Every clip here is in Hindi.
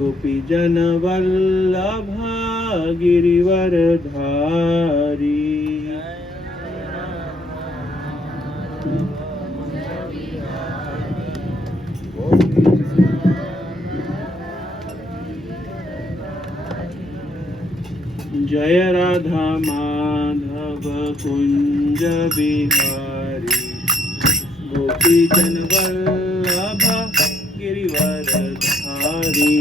गोपीजन वल्लभा गिरिवरधारी। जय राधा माधव कुंज बिहारी, गोपीजन वल्लभ गिरिवरधारी।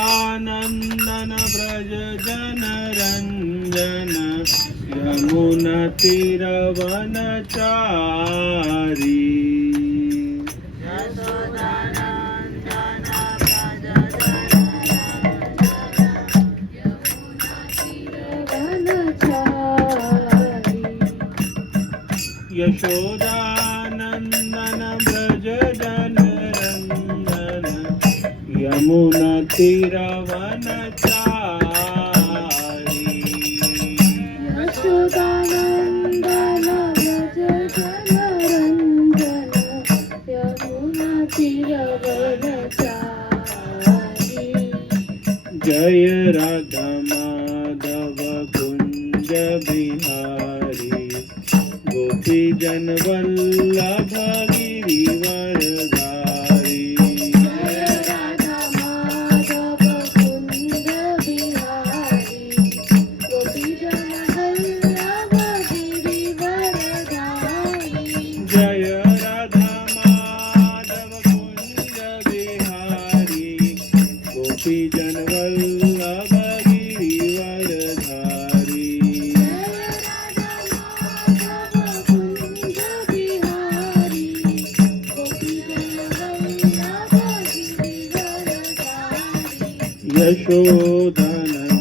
यशोदानंदन व्रज जन रंजन, यमुना तीरवनचारी। यशोदानंदन व्रज जन रंजन, यमुना तीरवनचारी। यशोदानंदन व्रज जन रंजन, यमुना तीरवनचारी। जय राधा माधव कुंज बिहारी, गोपीजन वल्लभ गिरिवरधारी। जय राधा माधव कुंज बिहारी, गोपीजन वल्लभ गिरिवरधारी। जय राधा माधव कुंज बिहारी, गोपीजन वल्लभ गिरिवरधारी। यशोदानंदन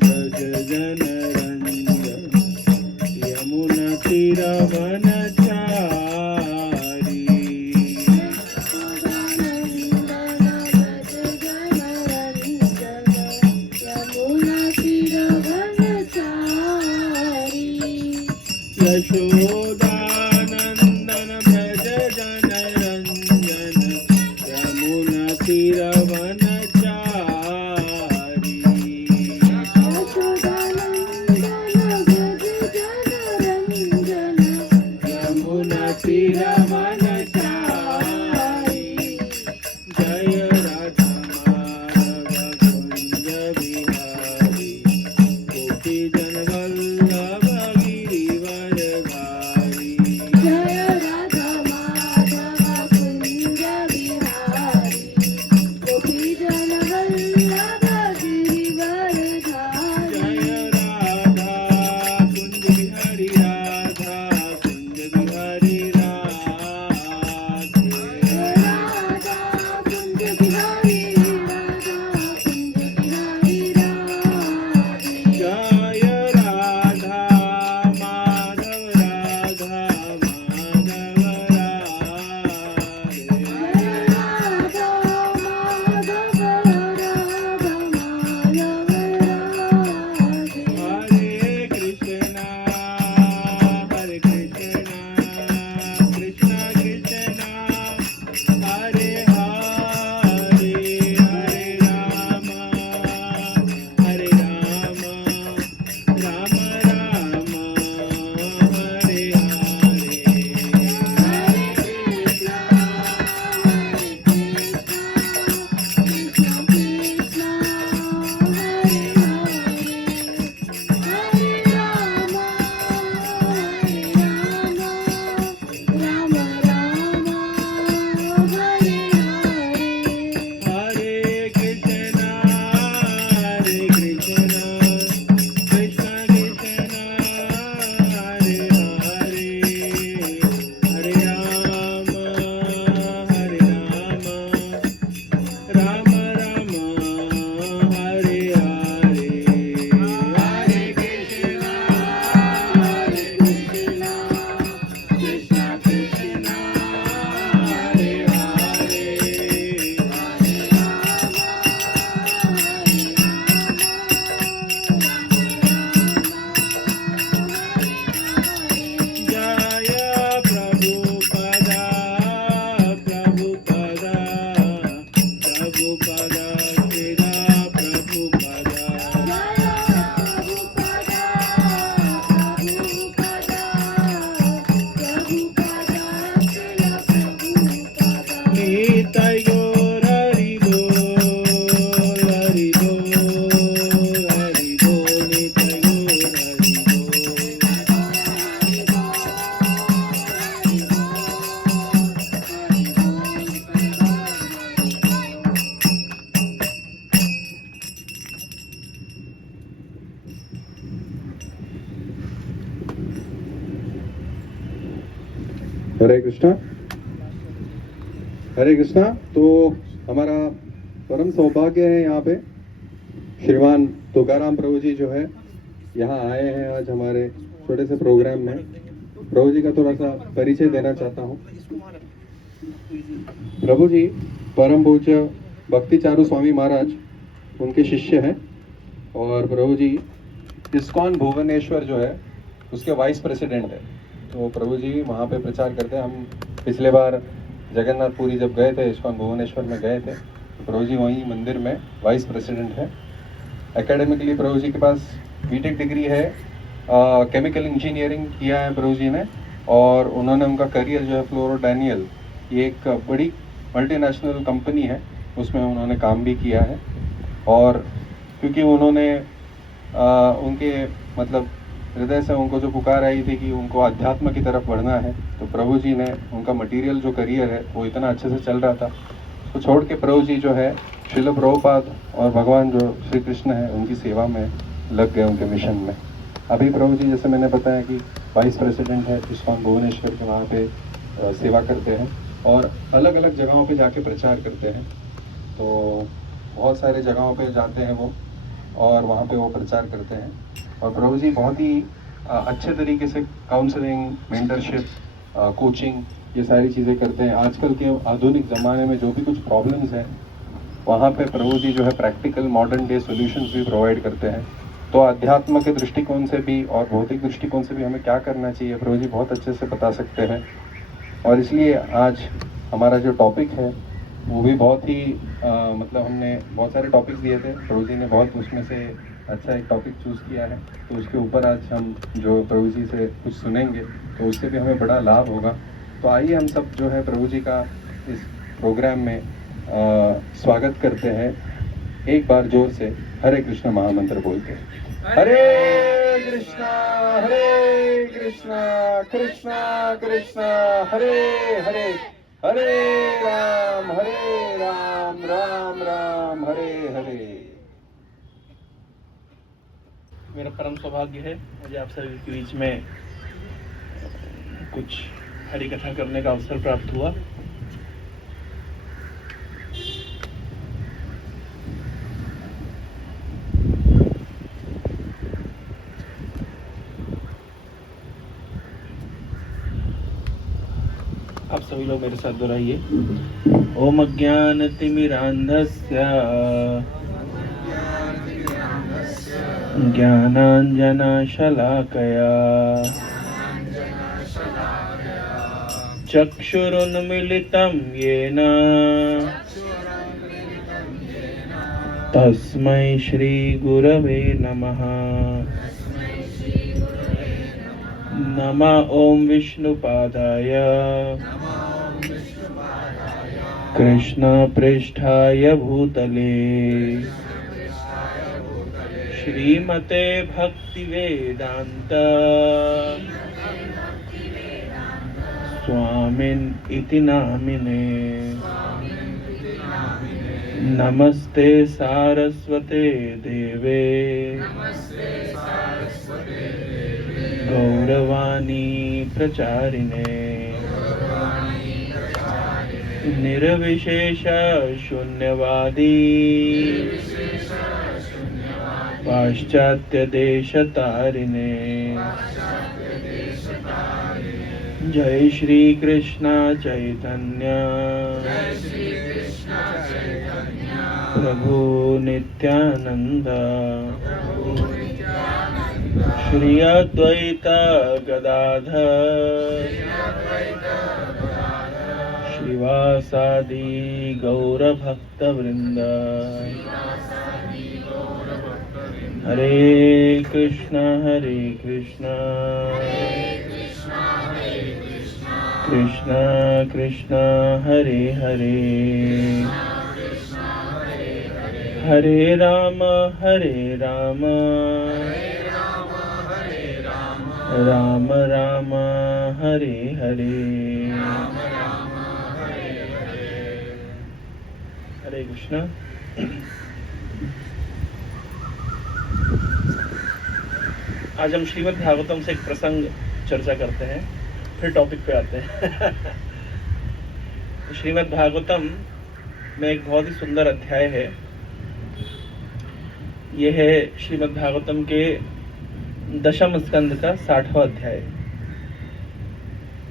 व्रज जन रंजन, यमुना तीरवनचारी। यशोदानंदन व्रज जन रंजन, यमुना तीरवनचारी। हरे कृष्णा। हरे कृष्णा। तो हमारा परम सौभाग्य है यहाँ पे श्रीमान तुकाराम प्रभु जी जो है यहाँ आए हैं आज हमारे छोटे से प्रोग्राम में। प्रभु जी का थोड़ा सा परिचय देना चाहता हूँ। प्रभु जी परम पूज्य भक्ति चारू स्वामी महाराज उनके शिष्य हैं और प्रभु जी इस्कॉन भुवनेश्वर जो है उसके वाइस प्रेसिडेंट है। तो प्रभु जी वहाँ पे प्रचार करते हैं। हम पिछले बार जगन्नाथपुरी जब गए थे, इस्कॉन भुवनेश्वर में गए थे, तो प्रभु जी वहीं मंदिर में वाइस प्रेसिडेंट है। एकेडमिकली प्रभु जी के पास बीटेक डिग्री है, केमिकल इंजीनियरिंग किया है प्रभु जी ने, और उन्होंने उनका करियर जो है फ्लोरो डैनियल, ये एक बड़ी मल्टीनेशनल कंपनी है, उसमें उन्होंने काम भी किया है। और क्योंकि उन्होंने उनके मतलब हृदय से उनको जो पुकार आई थी कि उनको अध्यात्म की तरफ बढ़ना है, तो प्रभु जी ने उनका मटेरियल जो करियर है वो इतना अच्छे से चल रहा था, तो छोड़ के प्रभु जी जो है श्रील प्रभुपाद और भगवान जो श्री कृष्ण है उनकी सेवा में लग गए, उनके मिशन में। अभी प्रभु जी जैसे मैंने बताया कि वाइस प्रेसिडेंट है इस्कॉन भुवनेश्वर के, वहाँ पे सेवा करते हैं और अलग अलग जगहों पे जाके प्रचार करते हैं। तो बहुत सारे जगहों पे जाते हैं वो और वहाँ पे वो प्रचार करते हैं। और प्रभु जी बहुत ही अच्छे तरीके से काउंसलिंग, मेंटरशिप, कोचिंग, ये सारी चीज़ें करते हैं। आजकल के आधुनिक ज़माने में जो भी कुछ प्रॉब्लम्स हैं वहाँ पे प्रभु जी जो है प्रैक्टिकल मॉडर्न डे सॉल्यूशंस भी प्रोवाइड करते हैं। तो अध्यात्म के दृष्टिकोण से भी और भौतिक दृष्टिकोण से भी हमें क्या करना चाहिए प्रभु जी बहुत अच्छे से बता सकते हैं। और इसलिए आज हमारा जो टॉपिक है वो भी बहुत ही मतलब हमने बहुत सारे टॉपिक्स दिए थे, प्रभु जी ने बहुत उसमें से अच्छा एक टॉपिक चूज़ किया है, तो उसके ऊपर आज हम जो प्रभु जी से कुछ सुनेंगे तो उससे भी हमें बड़ा लाभ होगा। तो आइए हम सब जो है प्रभु जी का इस प्रोग्राम में स्वागत करते हैं। एक बार जोर से हरे कृष्ण महामंत्र बोलते हैं। हरे कृष्णा कृष्णा कृष्णा हरे हरे, हरे राम राम राम हरे हरे। मेरा परम सौभाग्य है मुझे आप सभी के बीच में कुछ हरि कथा करने का अवसर प्राप्त हुआ। आप सभी लोग मेरे साथ दोहराइए। ओम अज्ञानतिमिरान्धस्य ज्ञानाञ्जनशलाकया चक्षुरुन्मीलितं येन तस्मै श्रीगुरवे नमः। नमः ओम विष्णुपादाय कृष्णपृष्ठाय भूतले श्रीमते भक्तिवेदांत स्वामिन् इति नामिने। नमस्ते सारस्वते देवे गौरवाणी प्रचारिणे निर्विशेष शून्यवादी पाश्चात्य देश तारिणे। जय श्री कृष्ण चैतन्य प्रभु नित्यानंद श्री अद्वैत गदाधर श्रीवासादि गौर भक्त वृंद। हरे कृष्ण कृष्ण कृष्ण हरे हरे, हरे राम राम राम हरे हरे। हरे कृष्ण। आज हम श्रीमद् भागवतम से एक प्रसंग चर्चा करते हैं। फिर टॉपिक पे आते हैं। श्रीमद् भागवतम में एक बहुत ही सुंदर अध्याय है। यह है श्रीमद् भागवतम के दशम स्कंद का 60वां अध्याय।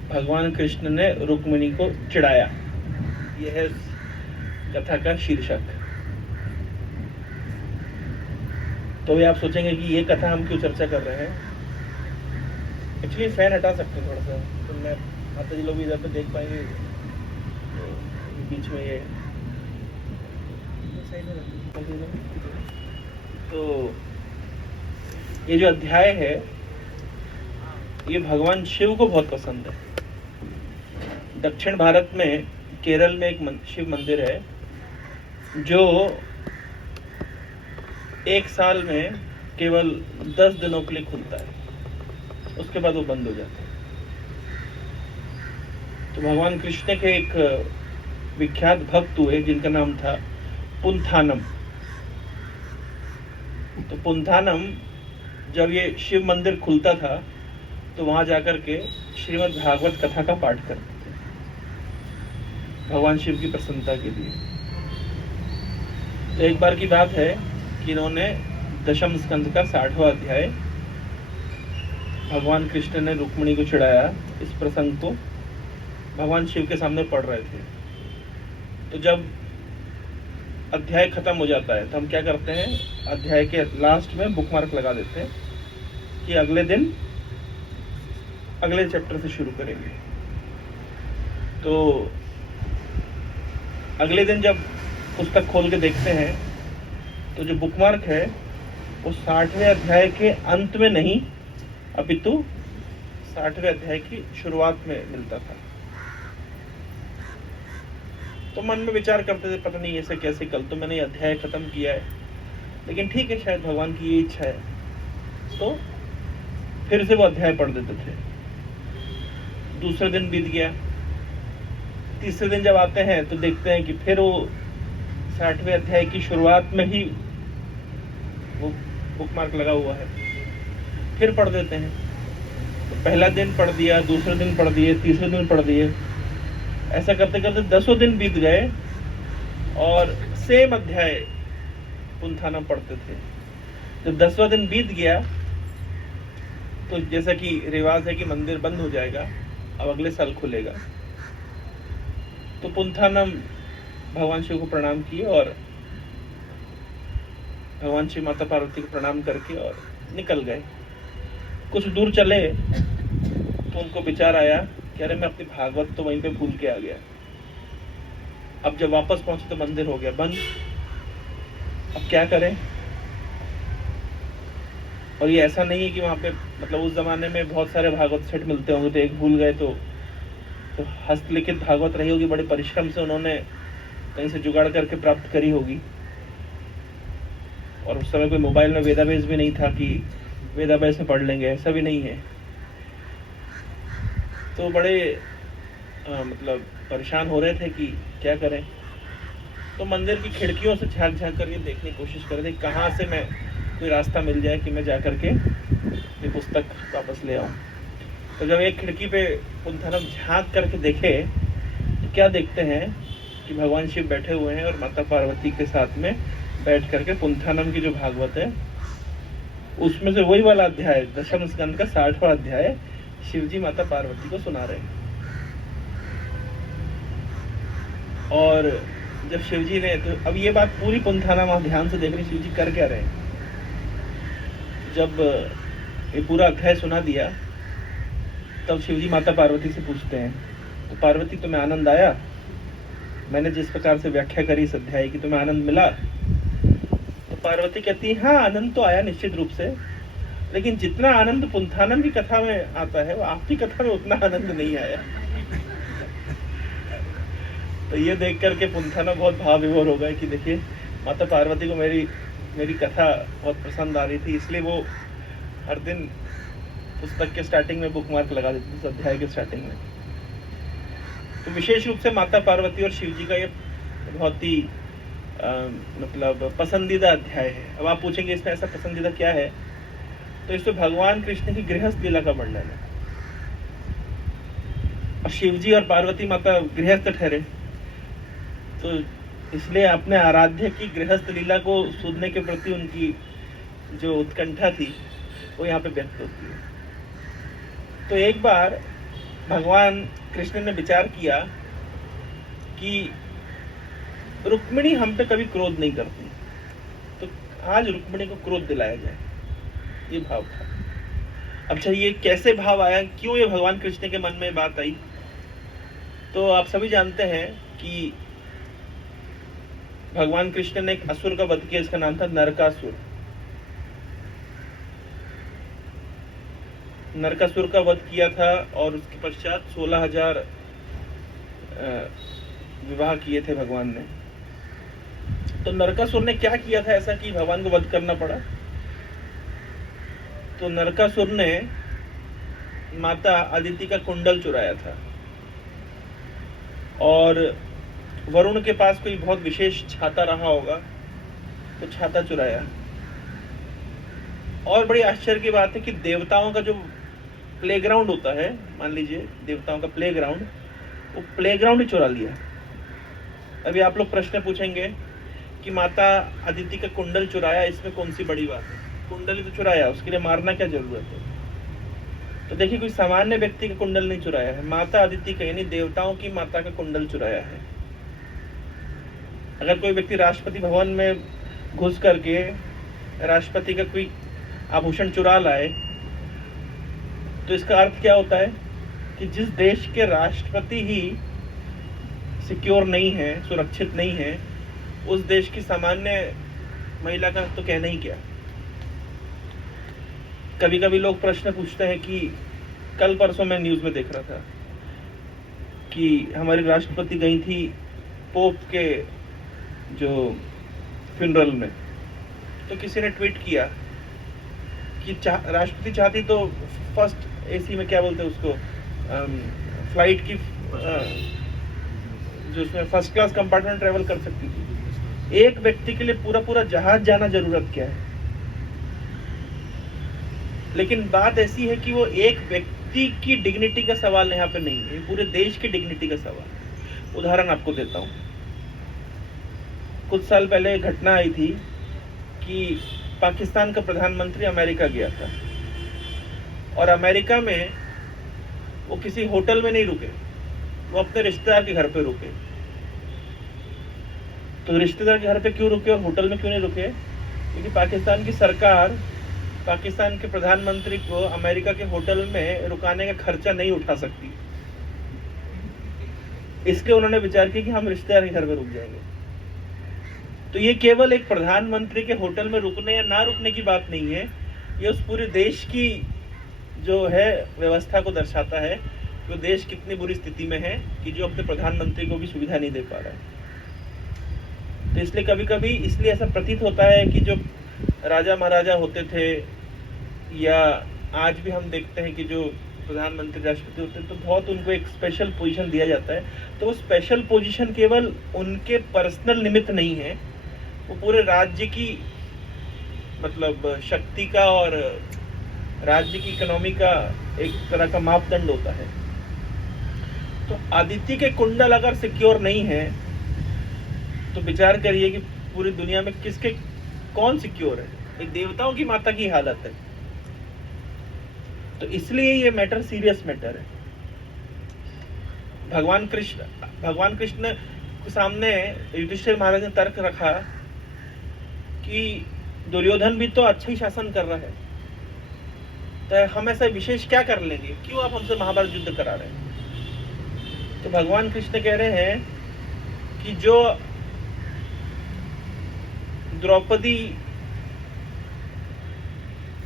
भगवान कृष्ण ने रुक्मिणी को चिढ़ाया, यह है इस कथा का शीर्षक। तो भी आप सोचेंगे कि ये कथा हम क्यों चर्चा कर रहे हैं। एक्चुअली फैन हटा सकते हैं थोड़ा सा, तो मैं माता जी लोग भी इधर पे देख पाएंगे। तो बीच में ये तो ये जो अध्याय है ये भगवान शिव को बहुत पसंद है। दक्षिण भारत में केरल में एक शिव मंदिर है जो एक साल में केवल 10 दिनों के लिए खुलता है, उसके बाद वो बंद हो जाता है। तो भगवान कृष्ण के एक विख्यात भक्त हुए जिनका नाम था पुंथानम। तो पुंथानम जब ये शिव मंदिर खुलता था तो वहां जाकर के श्रीमद् भागवत कथा का पाठ करते थे भगवान शिव की प्रसन्नता के लिए। तो एक बार की बात है कि इन्होंने दशम स्कंद का 60वां अध्याय भगवान कृष्ण ने रुक्मिणी को चिढ़ाया, इस प्रसंग को भगवान शिव के सामने पढ़ रहे थे। तो जब अध्याय खत्म हो जाता है तो हम क्या करते हैं, अध्याय के लास्ट में बुकमार्क लगा देते हैं कि अगले दिन अगले चैप्टर से शुरू करेंगे। तो अगले दिन जब पुस्तक खोल के देखते हैं तो जो बुकमार्क है वो 60वें अध्याय के अंत में नहीं अपितु 60वें अध्याय की शुरुआत में मिलता था। तो मन में विचार करते थे पता नहीं ऐसे कैसे, कल तो मैंने ये अध्याय खत्म किया है, लेकिन ठीक है शायद भगवान की ये इच्छा है। तो फिर से वो अध्याय पढ़ देते थे। दूसरे दिन बीत गया, तीसरे दिन जब आते हैं तो देखते हैं कि फिर वो 60वें अध्याय की शुरुआत में ही वो बुकमार्क लगा हुआ है। फिर पढ़ देते हैं। तो पहला दिन पढ़ दिया, दूसरे दिन पढ़ दिए, तीसरे दिन पढ़ दिए, ऐसा करते करते 10 दिन बीत गए और सेम अध्याय पुंथानम पढ़ते थे। जब 10वां दिन बीत गया तो जैसा कि रिवाज है कि मंदिर बंद हो जाएगा, अब अगले साल खुलेगा। तो पुंथानम भगवान शिव को प्रणाम किए और भगवान शिव माता पार्वती को प्रणाम करके और निकल गए। कुछ दूर चले तो उनको विचार आया कि अरे मैं अपनी भागवत तो वहीं पे भूल के आ गया। अब जब वापस पहुंचे तो मंदिर हो गया बंद, अब क्या करें। और ये ऐसा नहीं है कि वहां पे मतलब उस जमाने में बहुत सारे भागवत सेट मिलते होंगे तो एक भूल गए तो हस्तलिखित भागवत रही होगी, बड़े परिश्रम से उन्होंने कहीं से जुगाड़ करके प्राप्त करी होगी। और उस समय कोई मोबाइल में वेदाबेस भी नहीं था कि वेदाबेस में पढ़ लेंगे, ऐसा भी नहीं है। तो बड़े मतलब परेशान हो रहे थे कि क्या करें। तो मंदिर की खिड़कियों से झांक झांक करके देखने की कोशिश कर रहे थे कहाँ से मैं कोई रास्ता मिल जाए कि मैं जा करके ये पुस्तक वापस ले आऊँ। तो जब एक खिड़की पे पुंथानम झांक करके देखे तो क्या देखते हैं कि भगवान शिव बैठे हुए हैं और माता पार्वती के साथ में बैठ करके पुंथानम की जो भागवत है उसमें से वही वाला अध्याय दशम स्कंद का 60वां अध्याय शिवजी माता पार्वती को सुना रहे हैं। और जब शिवजी ने, तो अब ये बात पूरी पुंथानम आप ध्यान से देख रहे शिवजी कर क्या रहे हैं। जब ये पूरा अध्याय सुना दिया तब शिवजी माता पार्वती से पूछते हैं, तो पार्वती तुम्हें आनंद आया? मैंने जिस प्रकार से व्याख्या करी इस अध्याय की तुम्हें आनंद मिला? तो पार्वती कहती है हाँ आनंद तो आया निश्चित रूप से, लेकिन जितना आनंद पुंथानम की कथा में आता है वो आपकी कथा में उतना आनंद नहीं आया। तो ये देख करके पुंथानम बहुत भाव विभोर हो गए कि देखिए माता पार्वती को मेरी कथा बहुत पसंद आ रही थी, इसलिए वो हर दिन पुस्तक के स्टार्टिंग में बुकमार्क लगा देते थे अध्याय के स्टार्टिंग में। तो विशेष रूप से माता पार्वती और शिव जी का ये बहुत ही मतलब पसंदीदा अध्याय है। अब आप पूछेंगे इसमें ऐसा पसंदीदा क्या है, तो इसमें भगवान कृष्ण की गृहस्थ लीला का वर्णन है। और शिव जी और पार्वती माता गृहस्थ ठहरे, तो इसलिए अपने आराध्य की गृहस्थ लीला को सुनने के प्रति उनकी जो उत्कंठा थी वो यहाँ पे व्यक्त होती है। तो एक बार भगवान कृष्ण ने विचार किया कि रुक्मिणी हम पे कभी क्रोध नहीं करती, तो आज रुक्मिणी को क्रोध दिलाया जाए, ये भाव था। अब चाहिए कैसे भाव आया, क्यों ये भगवान कृष्ण के मन में बात आई, तो आप सभी जानते हैं कि भगवान कृष्ण ने एक असुर का वध किया, इसका नाम था नरकासुर। नरकासुर का वध किया था और उसके पश्चात 16,000 विवाह किए थे भगवान ने। तो नरकासुर ने क्या किया था ऐसा कि भगवान को वध करना पड़ा? तो नरकासुर ने माता अदिति का कुंडल चुराया था और वरुण के पास कोई बहुत विशेष छाता रहा होगा तो छाता चुराया। और बड़ी आश्चर्य की बात है कि देवताओं का जो प्लेग्राउंड होता है, मान लीजिए देवताओं का प्लेग्राउंड, वो प्लेग्राउंड ही चुरा लिया। अभी आप लोग प्रश्न पूछेंगे कि माता अदिति का कुंडल चुराया, इसमें कौन सी बड़ी बात है? कुंडल ही तो चुराया, उसके लिए मारना क्या जरूरत है? तो देखिए, कोई सामान्य व्यक्ति का कुंडल नहीं चुराया है, माता अदिति का यानी देवताओं की माता का कुंडल चुराया है। अगर कोई व्यक्ति राष्ट्रपति भवन में घुस करके राष्ट्रपति का कोई आभूषण चुरा लाए तो इसका अर्थ क्या होता है कि जिस देश के राष्ट्रपति ही सिक्योर नहीं है, सुरक्षित नहीं है, उस देश की सामान्य महिला का तो कहना ही क्या। कभी कभी लोग प्रश्न पूछते हैं कि कल परसों मैं न्यूज में देख रहा था कि हमारी राष्ट्रपति गई थी पोप के जो फ्यूनरल में, तो किसी ने ट्वीट किया कि राष्ट्रपति चाहती तो फर्स्ट एसी में, क्या बोलते हैं उसको, फ्लाइट की जो उसमें फर्स्ट क्लास कंपार्टमेंट ट्रेवल कर सकती थी। एक व्यक्ति के लिए पूरा पूरा जहाज जाना जरूरत क्या है? लेकिन बात ऐसी है कि वो एक व्यक्ति की डिग्निटी का सवाल यहाँ पे नहीं है, पूरे देश की डिग्निटी का सवाल। उदाहरण आपको देता हूँ। कुछ साल पहले घटना आई थी कि पाकिस्तान का प्रधानमंत्री अमेरिका गया था और अमेरिका में वो किसी होटल में नहीं रुके, वो अपने रिश्तेदार के घर पे रुके। तो रिश्तेदार के घर पे क्यों रुके और होटल में क्यों नहीं रुके? क्योंकि पाकिस्तान की सरकार पाकिस्तान के प्रधानमंत्री को अमेरिका के होटल में रुकाने का खर्चा नहीं उठा सकती, इसलिए उन्होंने विचार किया कि हम रिश्तेदार के घर पे रुक जाएंगे। तो ये केवल एक प्रधानमंत्री के होटल में रुकने या ना रुकने की बात नहीं है, ये उस पूरे देश की जो है व्यवस्था को दर्शाता है कि वो देश कितनी बुरी स्थिति में है कि जो अपने प्रधानमंत्री को भी सुविधा नहीं दे पा रहा है। तो इसलिए कभी कभी इसलिए ऐसा प्रतीत होता है कि जो राजा महाराजा होते थे या आज भी हम देखते हैं कि जो प्रधानमंत्री राष्ट्रपति होते हैं तो बहुत उनको एक स्पेशल पोजीशन दिया जाता है। तो वो स्पेशल पोजीशन केवल उनके पर्सनल निमित्त नहीं है, वो पूरे राज्य की मतलब शक्ति का और राज्य की इकोनॉमी का एक तरह का मापदंड होता है। तो आदित्य के कुंडल अगर सिक्योर नहीं है तो विचार करिए कि पूरी दुनिया में किसके कौन सिक्योर है? एक देवताओं की माता की हालत है। तो इसलिए ये मैटर सीरियस मैटर है। भगवान कृष्ण के सामने युधिष्ठिर महाराज ने तर्क रखा कि दुर्योधन भी तो अच्छा ही शासन कर रहा है, तो हम ऐसा विशेष क्या कर लेंगे, क्यों आप हमसे महाभारत युद्ध करा रहे हैं? तो भगवान कृष्ण कह रहे हैं कि जो द्रौपदी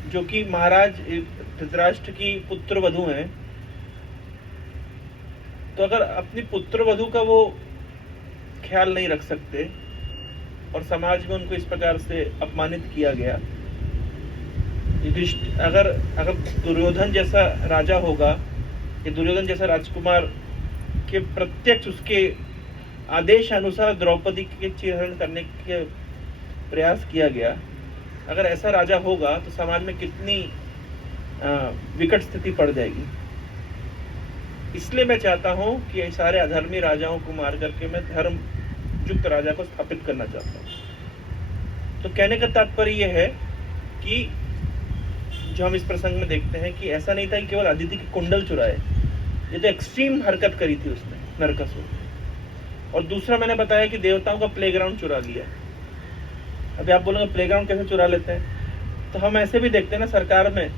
जो कि महाराज धृतराष्ट्र की पुत्र वधू हैं, तो अगर अपनी पुत्र वधू का वो ख्याल नहीं रख सकते और समाज में उनको इस प्रकार से अपमानित किया गया, अगर दुर्योधन जैसा राजा होगा या दुर्योधन जैसा राजकुमार के प्रत्यक्ष उसके आदेश अनुसार द्रौपदी के चिरहरण करने के प्रयास किया गया, अगर ऐसा राजा होगा तो समाज में कितनी विकट स्थिति पड़ जाएगी। इसलिए मैं चाहता हूँ कि ये सारे अधर्मी राजाओं को मार करके मैं धर्म युक्त राजा को स्थापित करना चाहता हूँ। तो कहने का तात्पर्य यह है कि जो हम इस प्रसंग में देखते हैं कि ऐसा नहीं था कि केवल अदिति के कुंडल चुराए, ये तो एक्सट्रीम हरकत करी थी उसने, नरकासुर। और दूसरा मैंने बताया कि देवताओं का प्लेग्राउंड चुरा लिया। अभी आप बोलोगे प्लेग्राउंड कैसे चुरा लेते हैं, तो हम ऐसे भी देखते हैं ना सरकार में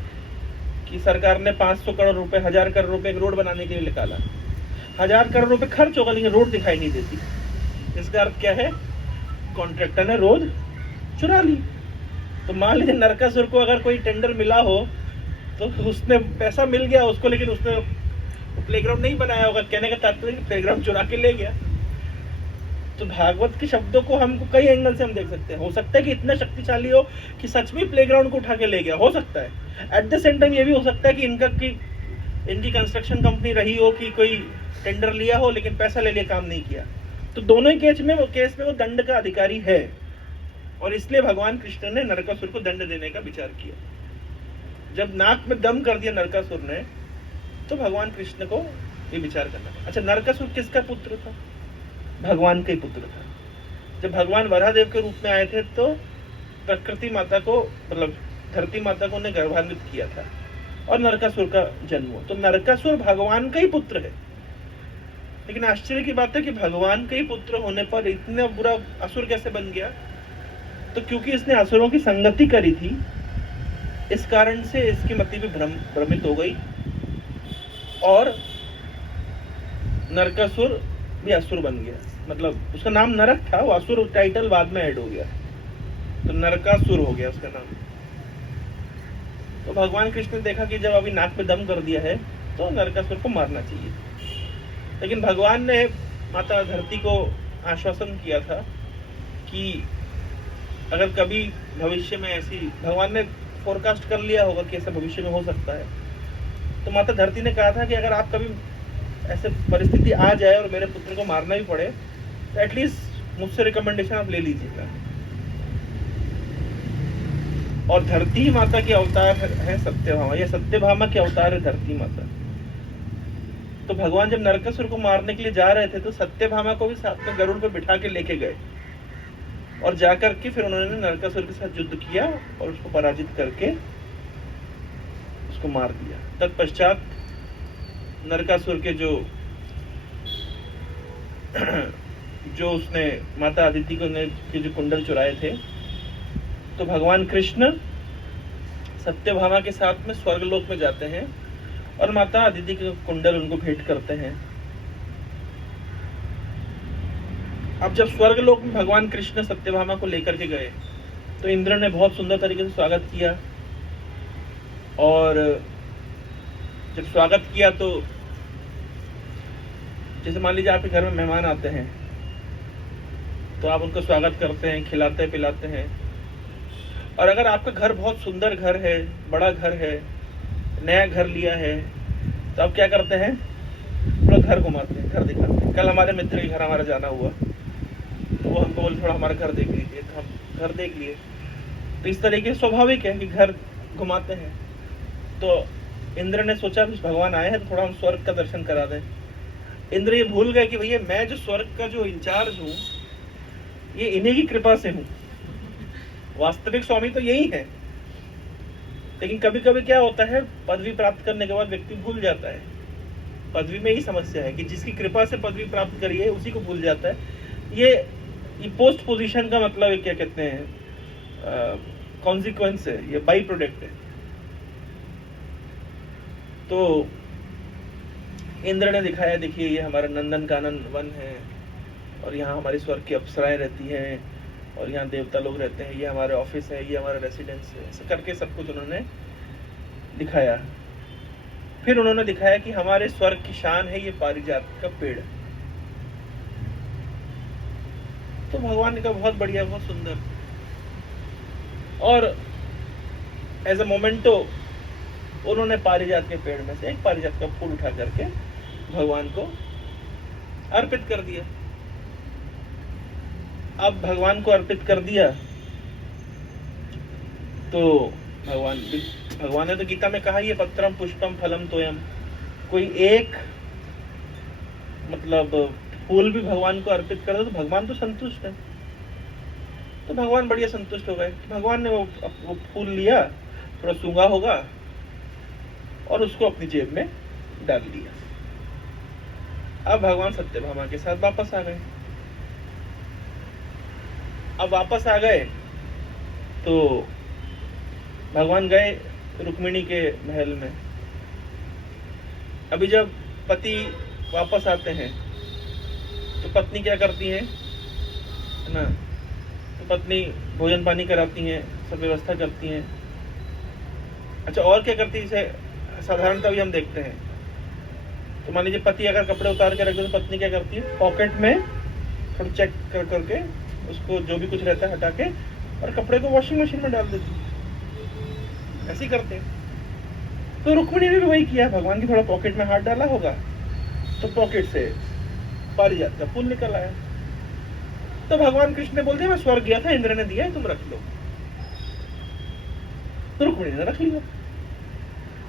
कि सरकार ने 500 करोड़ रुपए, 1000 करोड़ रुपए एक रोड बनाने के लिए निकाला, 1000 करोड़ रुपए खर्च होगा लेकिन रोड दिखाई नहीं देती। इसका अर्थ क्या है, कॉन्ट्रैक्टर ने रोड चुरा ली। तो मान लीजिए नरकासुर को अगर कोई टेंडर मिला हो तो उसने पैसा मिल गया उसको, लेकिन उसने प्लेग्राउंड नहीं बनाया होगा। कहने का तात्पर्य प्लेग्राउंड चुरा के ले गया। तो भागवत के शब्दों को हमको कई एंगल से हम देख सकते हैं। हो सकता है कि इतना शक्तिशाली हो कि सच में प्लेग्राउंड को उठा के ले गया, हो सकता है। एट द सेम टाइम ये भी हो सकता है कि इनकी कंस्ट्रक्शन कंपनी रही हो कि कोई टेंडर लिया हो लेकिन पैसा ले लिया, काम नहीं किया। तो दोनों ही केस में वो दंड का अधिकारी है, और इसलिए भगवान कृष्ण ने नरकासुर को दंड देने का विचार किया। जब नाक में दम कर दिया नरकासुर ने, तो भगवान कृष्ण को ये विचार करना था। अच्छा, नरकासुर किसका पुत्र था? भगवान का ही पुत्र था। जब भगवान वराहदेव के रूप में आए थे तो प्रकृति माता को, मतलब धरती माता को उन्हें गर्भान्वित किया था और नरकासुर का जन्म हुआ। तो नरकासुर भगवान का ही पुत्र है। लेकिन आश्चर्य की बात है कि भगवान का ही पुत्र होने पर इतना बुरा असुर कैसे बन गया? तो क्योंकि इसने असुरों की संगति करी थी, इस कारण से इसकी मति भी भ्रमित हो गई और नरकासुर भी असुर बन गया। मतलब उसका नाम नरक था, वो असुर टाइटल बाद में ऐड हो गया, तो नरकासुर हो गया उसका नाम। तो भगवान कृष्ण ने देखा कि जब अभी नाक में दम कर दिया है तो नरकासुर को मारना चाहिए। लेकिन भगवान ने माता धरती को आश्वासन किया था कि अगर कभी भविष्य में ऐसी, भगवान ने फोरकास्ट कर लिया होगा कि ऐसा भविष्य में हो सकता है, तो माता धरती ने कहा था कि अगर आप कभी ऐसे परिस्थिति आ जाए और मेरे पुत्र को मारना भी पड़े तो एटलीस्ट मुझसे रिकमेंडेशन आप ले लीजिएगा। और धरती माता के अवतार है सत्यभामा, यह सत्यभामा के अवतार है धरती माता। तो भगवान जब नरकासुर को मारने के लिए जा रहे थे तो सत्यभामा को भी साथ में गरुड़ पे बिठा के लेके गए और जाकर के फिर उन्होंने नरकासुर के साथ युद्ध किया और उसको पराजित करके उसको मार दिया। तत्पश्चात नरकासुर के जो उसने माता अदिति के जो कुंडल चुराए थे, तो भगवान कृष्ण सत्यभामा के साथ में स्वर्गलोक में जाते हैं और माता अदिति के कुंडल उनको भेंट करते हैं। अब जब स्वर्गलोक में भगवान कृष्ण सत्यभामा को लेकर के गए तो इंद्र ने बहुत सुंदर तरीके से स्वागत किया। और जब स्वागत किया तो जैसे मान लीजिए आपके घर में मेहमान आते हैं तो आप उनको स्वागत करते हैं, खिलाते पिलाते हैं। और अगर आपका घर बहुत सुंदर घर है, बड़ा घर है, नया घर लिया है, तो आप क्या करते हैं, थोड़ा घर घुमाते हैं, घर दिखाते हैं। कल हमारे मित्र के घर हमारा जाना हुआ तो वो हमको बोले थोड़ा हमारा घर देख लीजिए, तो हम घर देख लिए। तो इस तरीके से स्वाभाविक है कि घर घुमाते हैं। तो इंद्र ने सोचा भगवान आए हैं तो थोड़ा हम स्वर्ग का दर्शन करा दें। इंद्र ये भूल गए कि भैया मैं जो स्वर्ग का जो इंचार्ज हूँ ये इन्हीं की कृपा से हूँ, वास्तविक स्वामी तो यही है। लेकिन कभी कभी क्या होता है, पदवी प्राप्त करने के बाद व्यक्ति भूल जाता है। पदवी में ही समस्या है कि जिसकी कृपा से पदवी प्राप्त करी है उसी को भूल जाता है। ये पोस्ट पोजीशन का मतलब क्या कहते हैं, कॉन्सिक्वेंस है, ये बाई प्रोडक्ट है। तो इंद्र ने दिखाया, देखिए ये हमारा नंदन कानन वन है और यहाँ हमारी स्वर्ग की अप्सराएं रहती हैं और यहाँ देवता लोग रहते हैं, ये हमारे ऑफिस है, ये हमारा रेसिडेंस है। ऐसे करके सब कुछ उन्होंने दिखाया। फिर उन्होंने दिखाया कि हमारे स्वर्ग की शान है ये पारिजात का पेड़। तो भगवान ने कहा बहुत बढ़िया, बहुत सुंदर। और एज अ मोमेंटो उन्होंने पारिजात के पेड़ में से एक पारिजात का फूल उठा करके भगवान को अर्पित कर दिया। अब भगवान को अर्पित कर दिया तो भगवान ने तो गीता में कहा, ये पत्रम पुष्पम फलम तोयम, कोई एक मतलब फूल भी भगवान को अर्पित कर दो तो भगवान तो संतुष्ट है। तो भगवान बढ़िया संतुष्ट हो गए। भगवान ने वो फूल लिया, थोड़ा सूंघा होगा और उसको अपनी जेब में डाल लिया। अब भगवान सत्यभामा के साथ वापस आ गए। अब वापस आ गए तो भगवान गए रुक्मिणी के महल में। अभी जब पति वापस आते हैं तो पत्नी क्या करती है ना, तो पत्नी भोजन पानी कराती हैं, सब व्यवस्था करती हैं। अच्छा, और क्या करती है, जैसे साधारणतः भी हम देखते हैं तो मान लीजिए पति अगर कपड़े उतार के रख दे तो पत्नी क्या करती है, पॉकेट में थोड़ा चेक कर करके उसको जो भी कुछ रहता है हटा के और कपड़े को वॉशिंग मशीन में डाल देती है। ऐसे ही करते हैं। तो रुक्मिणी ने भी वही किया। भगवान की थोड़ा पॉकेट में हाथ डाला होगा तो पॉकेट से पारिजात का फूल निकल आया। तो भगवान कृष्ण ने बोल दिया मैं स्वर्ग गया था, इंद्र ने दिया है, तुम रख लो। तो रुक्मिणी ने रख लिया।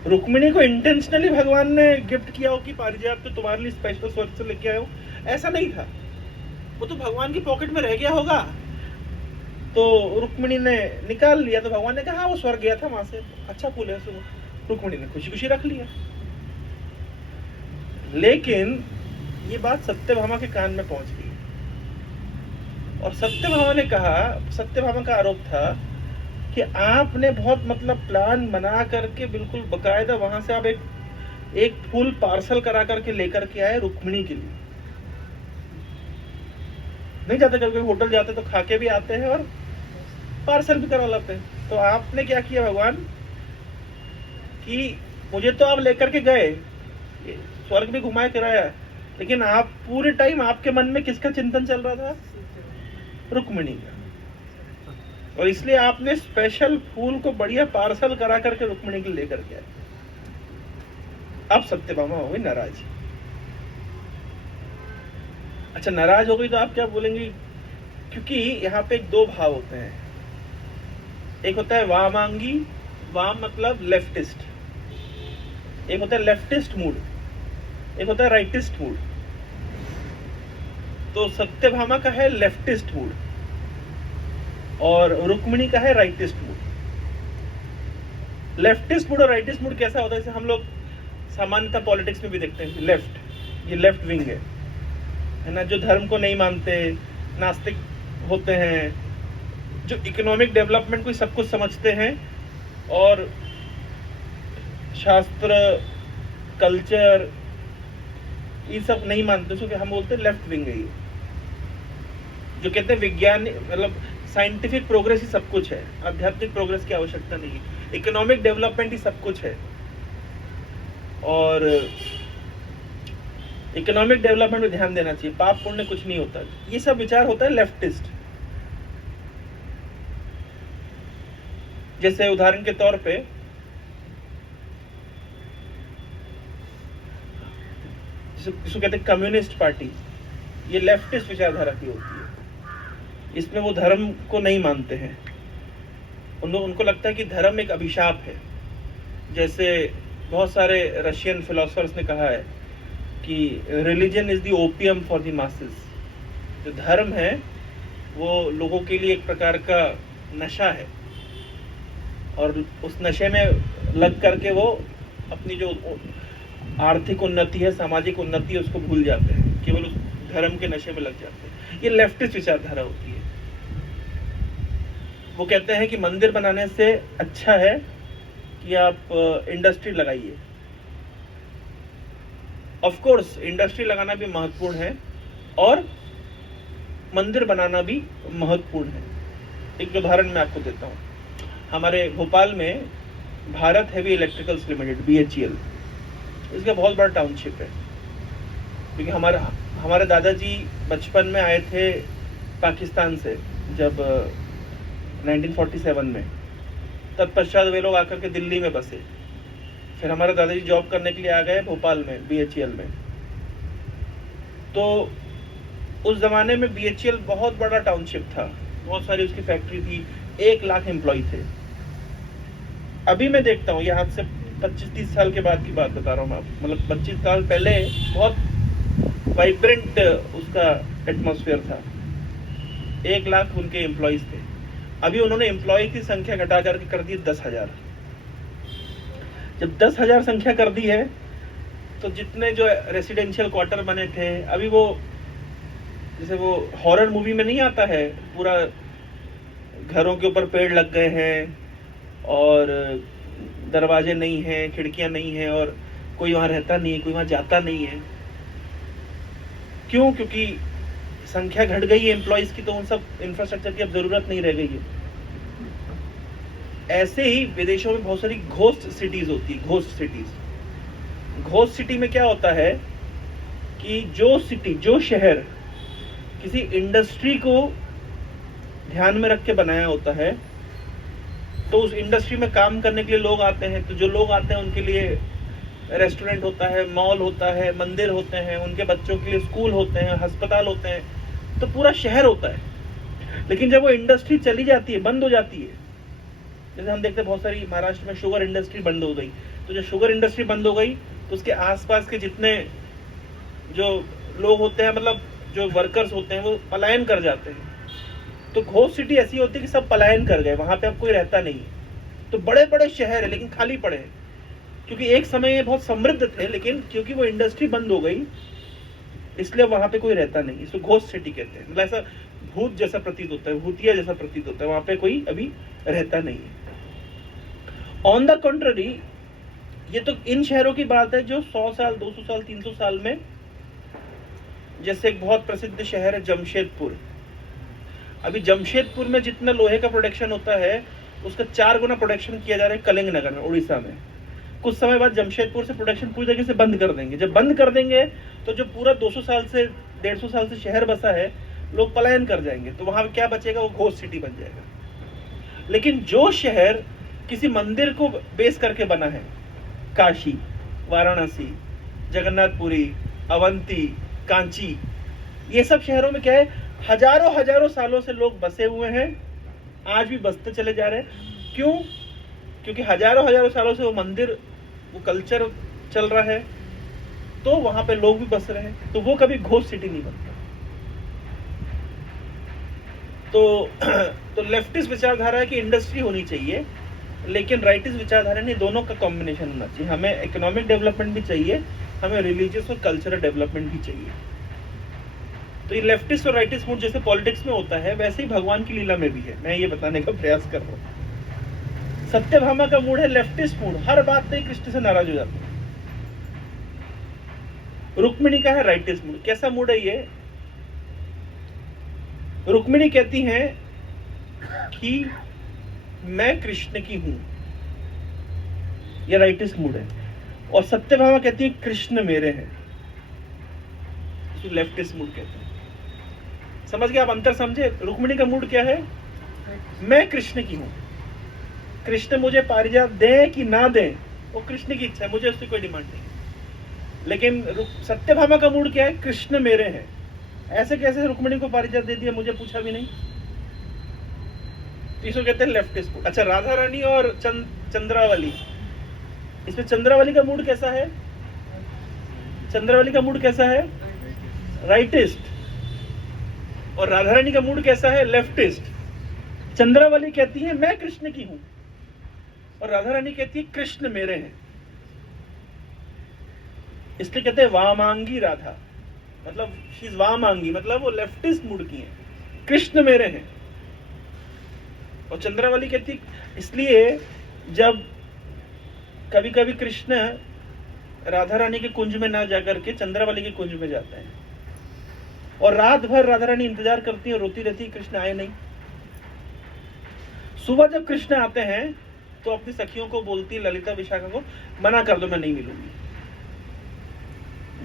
रुक्मिणी को इंटेंशनली भगवान ने गिफ्ट किया हो कि पारिजात तो तुम्हारे लिए स्पेशल स्वर्ग से लेके आए हो, ऐसा नहीं था। वो तो भगवान की पॉकेट में रह गया होगा तो रुक्मिणी ने निकाल लिया। तो भगवान ने कहा हाँ वो स्वर्ग गया था वहां से, अच्छा फूल है। रुक्मिणी ने खुशी खुशी रख लिया। लेकिन ये बात सत्यभामा के कान में पहुंच गई और सत्यभामा ने कहा, सत्यभामा का आरोप था कि आपने बहुत मतलब प्लान बना करके बिल्कुल बकायदा वहां से आप एक फूल पार्सल करा करके लेकर के आए रुक्मिणी के लिए। नहीं जाते, कभी कभी होटल जाते तो खा के भी आते हैं और पार्सल भी करा लाते हैं। तो आपने क्या किया भगवान कि मुझे तो आप लेकर के गए, स्वर्ग भी घुमाए कराया, लेकिन आप पूरे टाइम आपके मन में किसका चिंतन चल रहा था, रुक्मिणी का। और इसलिए आपने स्पेशल फूल को बढ़िया पार्सल करा करके रुक्मिणी के लिए लेकर के आए। अब सत्यभामा हो गई नाराज। अच्छा, नाराज हो गई तो आप क्या बोलेंगी, क्योंकि यहाँ पे दो भाव होते हैं। एक होता है वामांगी, वाम मतलब लेफ्टिस्ट, एक होता है लेफ्टिस्ट मूड, एक होता है राइटिस्ट मूड। तो सत्यभामा का है लेफ्टिस्ट मूड और रुक्मिणी का है राइटिस्ट मूड। लेफ्टिस्ट मूड और राइटिस्ट मूड कैसा होता है, जैसे हम लोग सामान्यतः पॉलिटिक्स में भी देखते हैं, लेफ्ट, ये लेफ्ट विंग है ना, जो धर्म को नहीं मानते, नास्तिक होते हैं, जो इकोनॉमिक डेवलपमेंट को सब कुछ समझते हैं और शास्त्र, कल्चर, ये सब नहीं मानते, उसको हम बोलते हैं लेफ्ट विंग है ये। जो कहते हैं विज्ञान मतलब साइंटिफिक प्रोग्रेस ही सब कुछ है, आध्यात्मिक प्रोग्रेस की आवश्यकता नहीं है, इकोनॉमिक डेवलपमेंट ही सब कुछ है और इकोनॉमिक डेवलपमेंट में ध्यान देना चाहिए, पाप पुण्य कुछ नहीं होता। ये सब विचार होता है लेफ्टिस्ट। जैसे उदाहरण के तौर पे जिसको कहते हैं कम्युनिस्ट पार्टी, ये लेफ्टिस्ट विचारधारा की होती है। इसमें वो धर्म को नहीं मानते हैं, उनको लगता है कि धर्म एक अभिशाप है। जैसे बहुत सारे रशियन फिलोसफर्स ने कहा है कि religion is the opium for the masses. जो धर्म है वो लोगों के लिए एक प्रकार का नशा है और उस नशे में लग करके वो अपनी जो आर्थिक उन्नति है, सामाजिक उन्नति है, उसको भूल जाते हैं, केवल उस धर्म के नशे में लग जाते हैं। ये लेफ्टिस्ट विचारधारा होती है। वो कहते हैं कि मंदिर बनाने से अच्छा है कि आप इंडस्ट्री लगाइए। ऑफ कोर्स इंडस्ट्री लगाना भी महत्वपूर्ण है और मंदिर बनाना भी महत्वपूर्ण है। एक उदाहरण मैं आपको देता हूँ। हमारे भोपाल में Bharat heavy electricals limited BHEL, इसका बहुत बड़ा टाउनशिप है। क्योंकि हमारे दादाजी बचपन में आए थे पाकिस्तान से, जब 1947 में, तत्पश्चात वे लोग आकर के दिल्ली में बसे। फिर हमारे दादाजी जॉब करने के लिए आ गए भोपाल में BHEL में। तो उस जमाने में BHEL बहुत बड़ा टाउनशिप था, बहुत सारी उसकी फैक्ट्री थी, 1 लाख एम्प्लॉय थे। अभी मैं देखता हूँ, ये आज से 25-30 साल के बाद की बात बता रहा हूँ मैं, मतलब 25 साल पहले बहुत वाइब्रेंट उसका एटमॉस्फेयर था। 1 लाख उनके एम्प्लॉयज थे। अभी उन्होंने एम्प्लॉय की संख्या घटा करके कर दी 10,000। जब 10,000 संख्या कर दी है तो जितने जो रेसिडेंशियल क्वार्टर बने थे, अभी वो जैसे वो हॉरर मूवी में नहीं आता है, पूरा घरों के ऊपर पेड़ लग गए हैं और दरवाजे नहीं हैं, खिड़कियां नहीं हैं और कोई वहां रहता नहीं है, कोई वहां जाता नहीं है। क्यों? क्योंकि संख्या घट गई है एम्प्लॉयज की, तो उन सब इंफ्रास्ट्रक्चर की अब जरूरत नहीं रह गई है। ऐसे ही विदेशों में बहुत सारी घोस्ट सिटीज होती है। घोस्ट सिटी में क्या होता है कि जो शहर किसी इंडस्ट्री को ध्यान में रख के बनाया होता है, तो उस इंडस्ट्री में काम करने के लिए लोग आते हैं। तो जो लोग आते हैं उनके लिए रेस्टोरेंट होता है, मॉल होता है, मंदिर होते हैं, उनके बच्चों के लिए स्कूल होते हैं, अस्पताल होते हैं, तो पूरा शहर होता है। लेकिन जब वो इंडस्ट्री चली जाती है, बंद हो जाती है, जैसे हम देखते हैं बहुत सारी महाराष्ट्र में शुगर इंडस्ट्री बंद हो गई, तो जब शुगर इंडस्ट्री बंद हो गई तो उसके आसपास के जितने जो लोग होते हैं, मतलब जो वर्कर्स होते हैं, वो पलायन कर जाते हैं। तो घोस्ट सिटी ऐसी होती है कि सब पलायन कर गए, वहां पे अब कोई रहता नहीं है। तो बड़े बड़े शहर है लेकिन खाली पड़े हैं, क्योंकि एक समय ये बहुत समृद्ध थे, लेकिन क्योंकि वो इंडस्ट्री बंद हो गई इसलिए वहां पे कोई रहता नहीं। इसको घोस्ट सिटी कहते हैं। मतलब ऐसा भूत जैसा प्रतीत होता है, भूतिया जैसा प्रतीत होता है, वहां पे कोई अभी रहता नहीं है। ऑन द कंट्ररी, ये तो इन शहरों की बात है जो 100 साल, 200 साल, 300 साल में, जैसे एक बहुत प्रसिद्ध शहर है जमशेदपुर। अभी जमशेदपुर में जितना लोहे का प्रोडक्शन होता है उसका 4 गुना प्रोडक्शन किया जा रहा है कलिंगनगर में, उड़ीसा में। कुछ समय बाद जमशेदपुर से प्रोडक्शन पूरी तरीके से बंद कर देंगे। जब बंद कर देंगे तो जो पूरा 200 साल से 150 साल से शहर बसा है, लोग पलायन कर जाएंगे, तो वहां क्या बचेगा? वो घोस्ट सिटी बन जाएगा। लेकिन जो शहर किसी मंदिर को बेस करके बना है, काशी, वाराणसी, जगन्नाथपुरी, अवंती, कांची, ये सब शहरों में क्या है, हजारों सालों से लोग बसे हुए हैं, आज भी बसते चले जा रहे हैं। क्यों? क्योंकि हजारों सालों से वो मंदिर, वो कल्चर चल रहा है, तो वहां पे लोग भी बस रहे हैं, तो वो कभी घोस्ट सिटी नहीं बनता। तो लेफ्टिस्ट विचारधारा है कि इंडस्ट्री होनी चाहिए, लेकिन राइटिस्ट विचारधारा नहीं, दोनों का कॉम्बिनेशन होना चाहिए। हमें इकोनॉमिक डेवलपमेंट भी चाहिए, हमें रिलीजियस और कल्चरल डेवलपमेंट भी चाहिए। तो ये लेफ्टिस्ट और राइटिस्ट मूड जैसे पॉलिटिक्स में होता है, वैसे ही भगवान की लीला में भी है। मैं ये बताने का प्रयास कर रहा हूँ। सत्यभामा का मूड है लेफ्टिस्ट मूड, हर बात पे कृष्ण से नाराज हो जाता है। रुक्मिणी का है राइटिस्ट मूड। कैसा मूड है ये? रुक्मिणी कहती हैं कि मैं कृष्ण की हूं, ये राइटिस्ट मूड है, और सत्यभामा कहती है कृष्ण मेरे हैं, इसको लेफ्टिस्ट मूड कहते हैं। समझ गए आप? अंतर समझे? रुक्मिणी का मूड क्या है? मैं कृष्ण की हूं, कृष्ण मुझे पारिजात दे कि ना दे वो कृष्ण की इच्छा है, मुझे उसकी कोई डिमांड नहीं। लेकिन सत्यभामा का मूड क्या है? कृष्ण मेरे हैं। ऐसे कैसे रुक्मिणी को पारिजात दे दिया, मुझे पूछा भी नहीं, इसको कहते हैं लेफ्टिस्ट मूड। अच्छा, राधा रानी और चंद्रावली, इसमें चंद्रावली का मूड कैसा है? चंद्रावली का मूड कैसा है? राइटिस्ट। और राधा रानी का मूड कैसा है? लेफ्टिस्ट। चंद्रावली कहती है मैं कृष्ण की हूं, और राधा रानी कहती है कृष्ण मेरे हैं। इसलिए कहते हैं वामांगी राधा, मतलब शी इज वामांगी, मतलब वो लेफ्टिस्ट मूड की है, कृष्ण मेरे हैं। और चंद्रावली कहती, इसलिए जब कभी कभी कृष्ण राधा रानी के कुंज में ना जाकर के चंद्रावली के कुंज में जाते हैं, और रात भर राधा रानी इंतजार करती है, रोती रहती है कृष्ण आए नहीं। सुबह जब कृष्ण आते हैं तो अपनी सखियों को बोलती है, ललिता विशाखा को, मना कर दो, मैं नहीं मिलूंगी।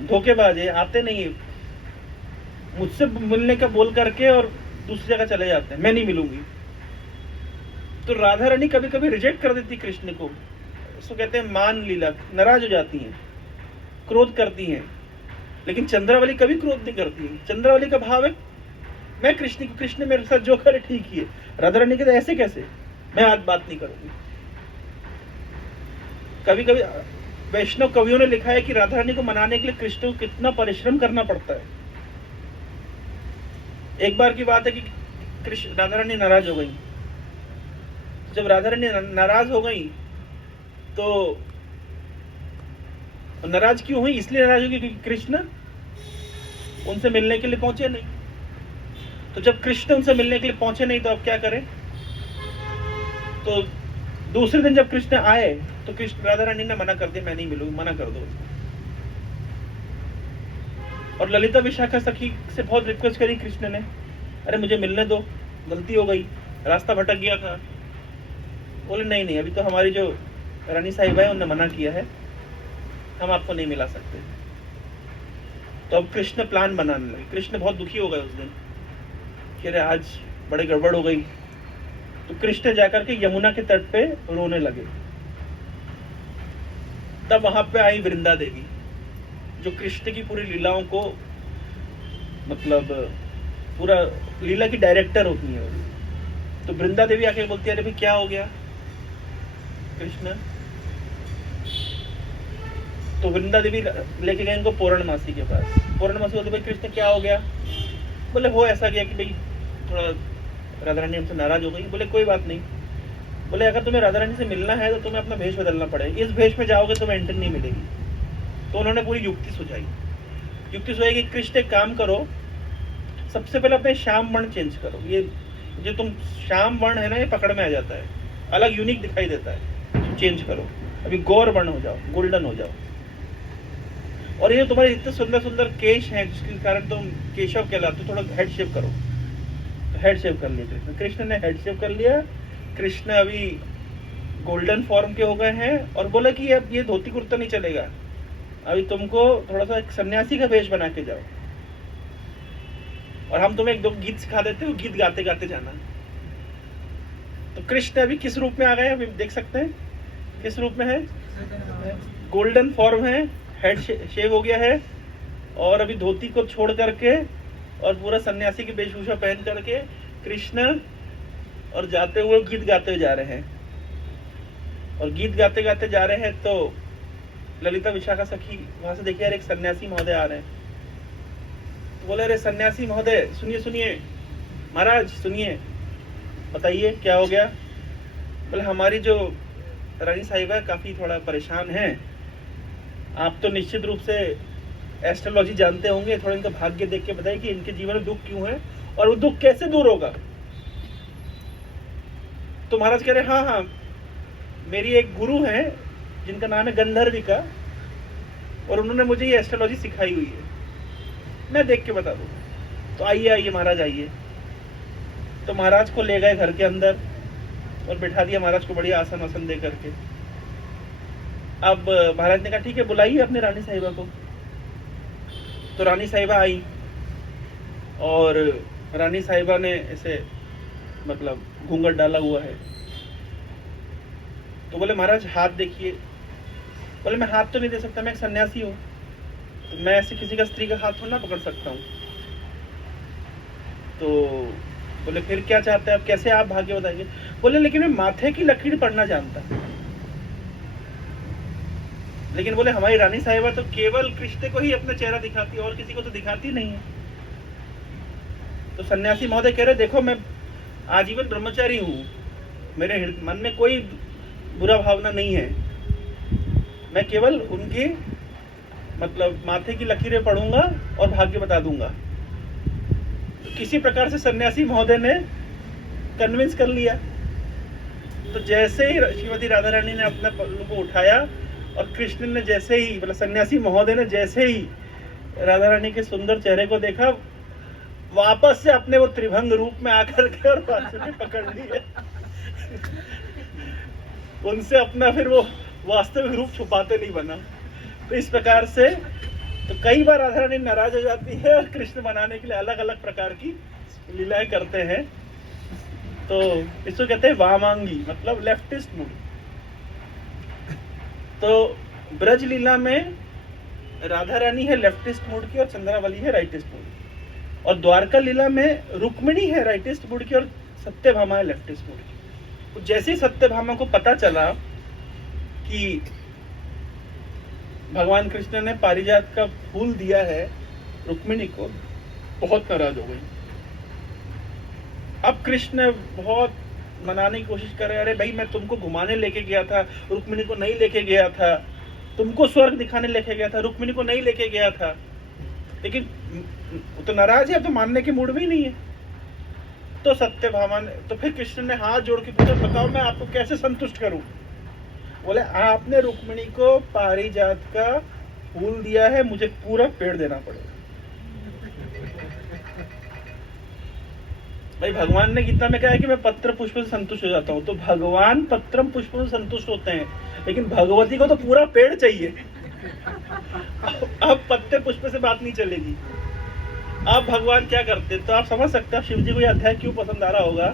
धोखेबाज है, आते नहीं है, मुझसे मिलने का बोल करके और दूसरी जगह चले जाते हैं, मैं नहीं मिलूंगी। तो राधा रानी कभी कभी रिजेक्ट कर देती कृष्ण को, इसको कहते हैं मान लीला, नाराज हो जाती हैं, क्रोध करती हैं। लेकिन चंद्रावली कभी क्रोध नहीं करती है। चंद्रावली का भाव है मैं कृष्ण मेरे साथ जो करे ठीक ही है। राधा रानी कहते ऐसे कैसे, मैं आज बात नहीं करूंगी। कभी कभी वैष्णव कवियों ने लिखा है कि राधा रानी को मनाने के लिए कृष्ण को कितना परिश्रम करना पड़ता है। एक बार की बात है कि कृष्ण राधा रानी नाराज हो गई। जब राधा रानी नाराज हो गई तो नाराज क्यों हुई? इसलिए नाराज होगी क्योंकि कृष्ण उनसे मिलने के लिए पहुंचे नहीं। तो जब कृष्ण उनसे मिलने के लिए पहुंचे नहीं तो अब क्या करें? तो दूसरे दिन जब कृष्ण आए तो कृष्ण राधा रानी ने मना कर दिया, मैं नहीं मिलूंगी, मना कर दो उसको। और ललिता विशाखा सखी से बहुत रिक्वेस्ट करी कृष्ण ने, अरे मुझे मिलने दो, गलती हो गई, रास्ता भटक गया था। बोले नहीं नहीं, अभी तो हमारी जो रानी साहिबा है उन्होंने मना किया है, हम आपको नहीं मिला सकते। तो अब कृष्ण प्लान बनाने लगे। कृष्ण बहुत दुखी हो गए उस दिन कि अरे आज बड़े गड़बड़ हो गई। तो कृष्ण जाकर के यमुना के तट पे रोने लगे। तब वहां पे आई वृंदा देवी, जो कृष्ण की पूरी लीलाओं को मतलब पूरा लीला की डायरेक्टर होती है। तो वृंदा देवी आके बोलती है, अरे भाई क्या हो गया कृष्ण? तो वृंदा देवी लेके गए इनको पूर्णमासी के पास। पूर्णमासी बोलते भाई कृष्ण क्या हो गया? बोले हो ऐसा गया कि भाई थोड़ा राधा रानी हमसे नाराज हो गई। बोले कोई बात नहीं। बोले अगर तुम्हें राधा रानी से मिलना है तो तुम्हें अपना भेष बदलना पड़ेगा, इस भेष में जाओगे तुम्हें एंट्री नहीं मिलेगी। तो उन्होंने पूरी युक्ति सुझाई। युक्ति सुझाई कि कृष्ण एक काम करो, सबसे पहले अपने श्याम वर्ण चेंज करो। ये जो तुम श्याम वर्ण है ना, ये पकड़ में आ जाता है, अलग यूनिक दिखाई देता है, तो चेंज करो। अभी गौर वर्ण हो जाओ, गोल्डन हो जाओ। और ये तुम्हारे इतने सुंदर सुंदर केश हैं जिसके कारण तुम केशव कहलाते हो, थोड़ा हेड शेव करो। तो हेड शेव कर लिया कृष्ण। कृष्ण ने हेड शेव कर लिया। कृष्ण अभी गोल्डन फॉर्म के हो गए हैं और बोला कि अब ये धोती कुर्ता नहीं चलेगा, अभी तुमको थोड़ा सा एक सन्यासी का वेश बना के जाओ और हम तुम्हें एक दो गीत सिखा देते हो, गीत गाते गाते जाना। तो कृष्ण अभी किस रूप में आ गए, अभी देख सकते हैं किस रूप में है। गोल्डन फॉर्म है, हेड शेव हो गया है और अभी धोती को छोड़ करके और पूरा सन्यासी की वेशभूषा पहन करके कृष्ण और जाते हुए गीत गाते हुए जा रहे हैं। और गीत गाते गाते जा रहे हैं तो ललिता विशाखा सखी वहां से देखिए एक सन्यासी महोदय आ रहे हैं। तो बोले अरे सन्यासी महोदय सुनिए सुनिए, महाराज सुनिए, बताइए क्या हो गया। बोले हमारी जो रानी साहिबा काफी थोड़ा परेशान है, आप तो निश्चित रूप से एस्ट्रोलॉजी जानते होंगे, थोड़ा इनका भाग्य देख के बताइए कि इनके जीवन में दुख क्यों है और वो दुख कैसे दूर होगा। तो महाराज कह रहे हाँ हाँ, मेरी एक गुरु है जिनका नाम है गंधर्विका और उन्होंने मुझे ये एस्ट्रोलॉजी सिखाई हुई है, मैं देख के बता दूंगा। तो आइए आइए महाराज आइए। तो महाराज को ले गए घर के अंदर और बिठा दिया महाराज को बढ़िया आसन वासन दे करके। अब महाराज ने कहा ठीक है बुलाइए अपने रानी साहिबा को। तो रानी साहिबा आई और रानी साहिबा ने ऐसे मतलब घूंघट डाला हुआ है। तो बोले महाराज हाथ देखिए। बोले मैं हाथ तो नहीं दे सकता, मैं एक सन्यासी हूँ, तो मैं ऐसे किसी का स्त्री का हाथ थोड़ा ना पकड़ सकता हूँ। तो बोले फिर क्या चाहते हैं आप, कैसे आप भाग्य बताएंगे। बोले लेकिन मैं माथे की लकीर पढ़ना जानता। लेकिन बोले हमारी रानी साहिबा तो केवल कृष्ण को ही अपना चेहरा दिखाती है और किसी को तो दिखाती नहीं है। तो सन्यासी महोदय कह रहे देखो मैं आजीवन ब्रह्मचारी हूँ, मेरे मन में कोई बुरा भावना नहीं है, मैं केवल उनकी मतलब माथे की लकीरें पढ़ूंगा और भाग्य बता दूंगा। तो किसी प्रकार से सन्यासी महोदय ने कन्विंस कर लिया। तो जैसे ही श्रीमती राधा रानी ने अपना पल्लू को उठाया और कृष्ण ने जैसे ही मतलब सन्यासी महोदय ने जैसे ही राधा रानी के सुंदर चेहरे को देखा, वापस से अपने वो त्रिभंग रूप में आकर के और बांसुरी पकड़ ली है। उनसे अपना फिर वो वास्तविक रूप छुपाते नहीं बना। तो इस प्रकार से तो कई बार राधा रानी नाराज हो जाती है और कृष्ण मनाने के लिए अलग अलग प्रकार की लीलाएं करते हैं। तो इसको कहते हैं वामांगी, मतलब लेफ्टिस्ट मूड। तो ब्रज लीला में राधा रानी है लेफ्टिस्ट मूड की और चंद्रावली है राइटिस्ट मूड की। और द्वारका लीला में रुक्मिणी है राइटिस्ट मूड की और सत्यभामा है लेफ्टिस्ट मूड की। तो जैसे ही सत्यभामा को पता चला कि भगवान कृष्ण ने पारिजात का फूल दिया है रुक्मिणी को, बहुत नाराज हो गई। अब कृष्ण बहुत मनाने की कोशिश कर रहे, अरे भाई मैं तुमको घुमाने लेके गया था, रुक्मिणी को नहीं लेके गया था, तुमको स्वर्ग दिखाने लेके गया था, रुक्मिणी को नहीं लेके गया था। लेकिन वो तो नाराज है, अब तो मानने के मूड में ही नहीं है। तो सत्यभामा ने, तो फिर कृष्ण ने हाथ जोड़ के पूछा, बताओ मैं आपको कैसे संतुष्ट करूं? बोले आपने रुक्मिणी को पारिजात का फूल दिया है, मुझे पूरा पेड़ देना पड़ेगा। भाई भगवान ने गीता में कहा है कि मैं पत्र पुष्प से संतुष्ट हो जाता हूं, तो भगवान पत्रम पुष्प से संतुष्ट होते हैं, लेकिन भगवती को तो पूरा पेड़ चाहिए। अब पत्ते पुष्प से बात नहीं चलेगी। अब भगवान क्या करते, तो आप समझ सकते हैं शिव जी को यह अध्याय क्यों पसंद आ रहा होगा,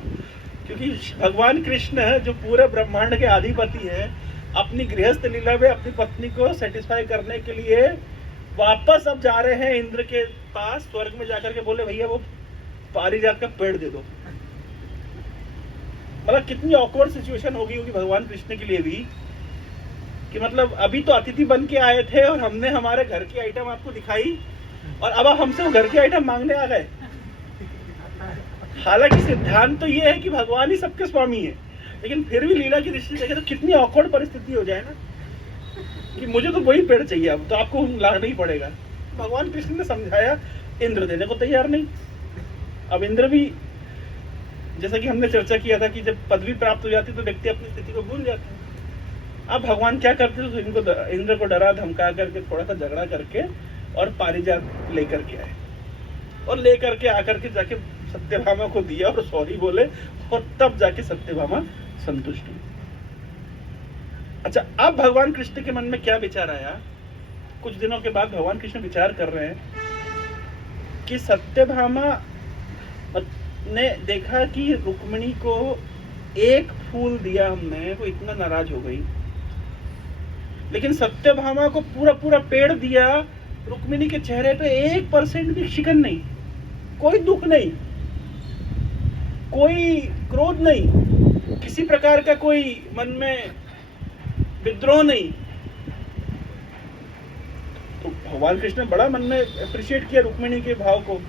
क्योंकि भगवान कृष्ण जो पूरे ब्रह्मांड के अधिपति है, अपनी गृहस्थ लीला में अपनी पत्नी को सेटिस्फाई करने के लिए वापस अब जा रहे हैं इंद्र के पास, स्वर्ग में जाकर के बोले भैया वो पारिजात का पेड़ दे दो। मतलब कितनी ऑकवर्ड सिचुएशन होगी होगी भगवान कृष्ण के लिए भी, कि मतलब अभी तो अतिथि बन के आए थे और हमने हमारे घर की आइटम आपको दिखाई, और अब आप हमसे वो घर की आइटम मांगने आ गए। हालांकि सिद्धांत तो ये है कि भगवान ही सबके स्वामी है, लेकिन फिर भी लीला की दृष्टि से देखें तो कितनी ऑकवर्ड परिस्थिति हो जाए ना, कि मुझे तो वही पेड़ चाहिए, अब तो आपको लाना ही पड़ेगा। भगवान कृष्ण ने समझाया, इंद्र देने को तैयार नहीं। अब इंद्र भी, जैसा कि हमने चर्चा किया था कि जब पदवी प्राप्त हो जाती तो व्यक्ति अपनी स्थिति को भूल जाता है। अब भगवान क्या करते तो इंद्र को डरा धमका करके थोड़ा सा झगड़ा करके और पारिजात लेकर के आए, और लेकर के आकर के जाके सत्यभामा को दिया और सॉरी बोले, और तब जाके सत्यभामा संतुष्ट हुई। अच्छा, अब भगवान कृष्ण के मन में क्या विचार आया? कुछ दिनों के बाद भगवान कृष्ण विचार कर रहे हैं कि सत्यभामा ने देखा कि रुक्मिणी को एक फूल दिया हमने, वो इतना नाराज हो गई, लेकिन सत्यभामा को पूरा पूरा पेड़ दिया, रुक्मिणी के चेहरे पे 1% भी शिकन नहीं, कोई दुख नहीं, कोई क्रोध नहीं, किसी प्रकार का कोई मन में विद्रोह नहीं। तो भगवान कृष्ण ने बड़ा मन में अप्रिशिएट किया रुक्मिणी के भाव को,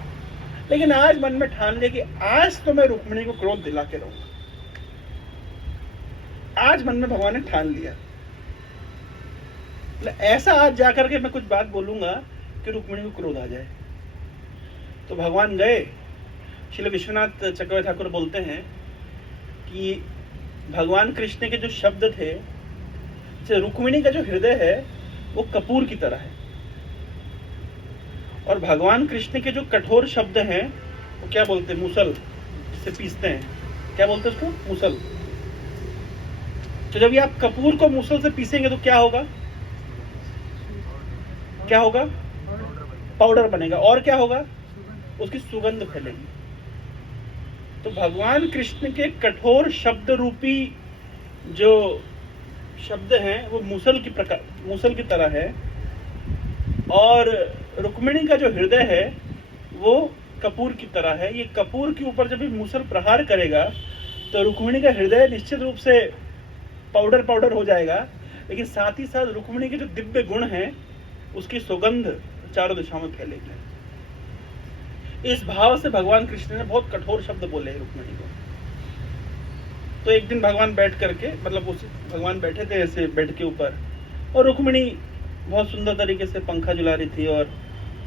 लेकिन आज मन में ठान लिया कि आज तो मैं रुक्मिणी को क्रोध दिला के रहूंगा। आज मन में भगवान ने ठान लिया, ऐसा आज जाकर के मैं कुछ बात बोलूंगा कि रुक्मिणी को क्रोध आ जाए। तो भगवान गए, श्री विश्वनाथ चक्रवर्ती ठाकुर बोलते हैं कि भगवान कृष्ण के जो शब्द थे, रुक्मिणी का जो हृदय है वो कपूर की तरह है, और भगवान कृष्ण के जो कठोर शब्द हैं वो क्या बोलते हैं, मूसल से पीसते हैं, क्या बोलते हैं उसको, मूसल। तो जब ये आप कपूर को मूसल से पीसेंगे तो क्या होगा, क्या होगा, पाउडर बनेगा, और क्या होगा, उसकी सुगंध फैलेगी। तो भगवान कृष्ण के कठोर शब्द रूपी जो शब्द हैं वो मूसल की तरह है, और रुक्मिणी का जो हृदय है वो कपूर की तरह है। ये कपूर के ऊपर जब ये मूसल प्रहार करेगा तो रुक्मिणी का हृदय निश्चित रूप से पाउडर हो जाएगा, लेकिन साथ ही साथ रुक्मिणी के जो दिव्य गुण हैं उसकी सुगंध चारों दिशाओं में फैलेगी। इस भाव से भगवान कृष्ण ने बहुत कठोर शब्द बोले रुक्मिणी को। तो एक दिन भगवान बैठ करके, मतलब उस भगवान बैठे थे ऐसे बेड के ऊपर, और रुक्मिणी बहुत सुंदर तरीके से पंखा झुला रही थी और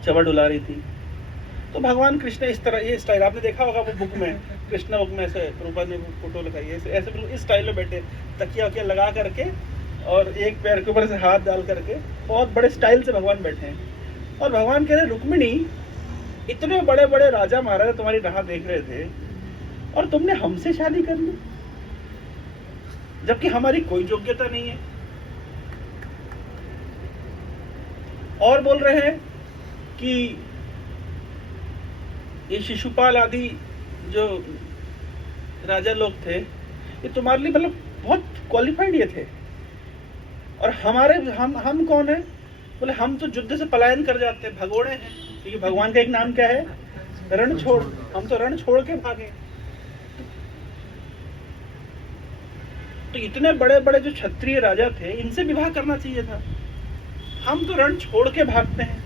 चवा डुला रही थी। तो भगवान कृष्ण इस तरह, ये स्टाइल आपने देखा होगा वो बुक में, कृष्णा बुक में ऐसे प्रभुपाद ने फोटो लगाई है, ऐसे इस स्टाइल में बैठे, तकिया वकिया लगा करके और एक पैर के ऊपर से हाथ डाल करके बहुत बड़े स्टाइल से भगवान बैठे हैं। और भगवान कह रहे, रुक्मिणी इतने बड़े बड़े राजा महाराजा तुम्हारी राह देख रहे थे और तुमने हमसे शादी कर ली, जबकि हमारी कोई योग्यता नहीं है। और बोल रहे हैं कि ये शिशुपाल आदि जो राजा लोग थे, ये तुम्हारे लिए मतलब बहुत क्वालिफाइड ये थे, और हमारे हम कौन है? बोले हम तो युद्ध से पलायन कर जाते हैं, भगोड़े हैं, क्योंकि भगवान का एक नाम क्या है, रण छोड़, हम तो रण छोड़ के भागे। तो इतने बड़े बड़े जो क्षत्रिय राजा थे, इनसे विवाह करना चाहिए था, हम तो रण छोड़ के भागते हैं।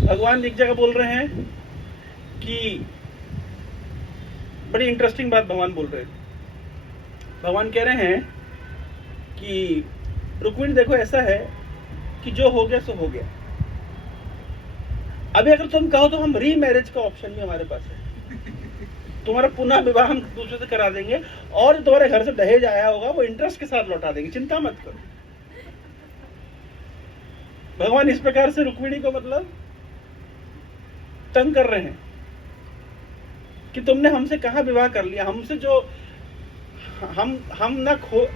भगवान एक जगह बोल रहे हैं कि बड़ी इंटरेस्टिंग बात भगवान बोल रहे हैं। भगवान कह रहे हैं कि रुक्मिणी देखो ऐसा है कि जो हो गया सो हो गया। अभी अगर तुम कहो तो हम रीमैरिज का ऑप्शन भी हमारे पास है, तुम्हारा पुनः विवाह हम दूसरे से करा देंगे और तुम्हारे घर से दहेज आया होगा वो इंटरेस्ट के साथ लौटा देंगे, चिंता मत करो। भगवान इस प्रकार से रुक्मिणी को मतलब तंग कर रहे हैं कि तुमने हमसे कहाँ विवाह कर लिया, हमसे जो हम ना खो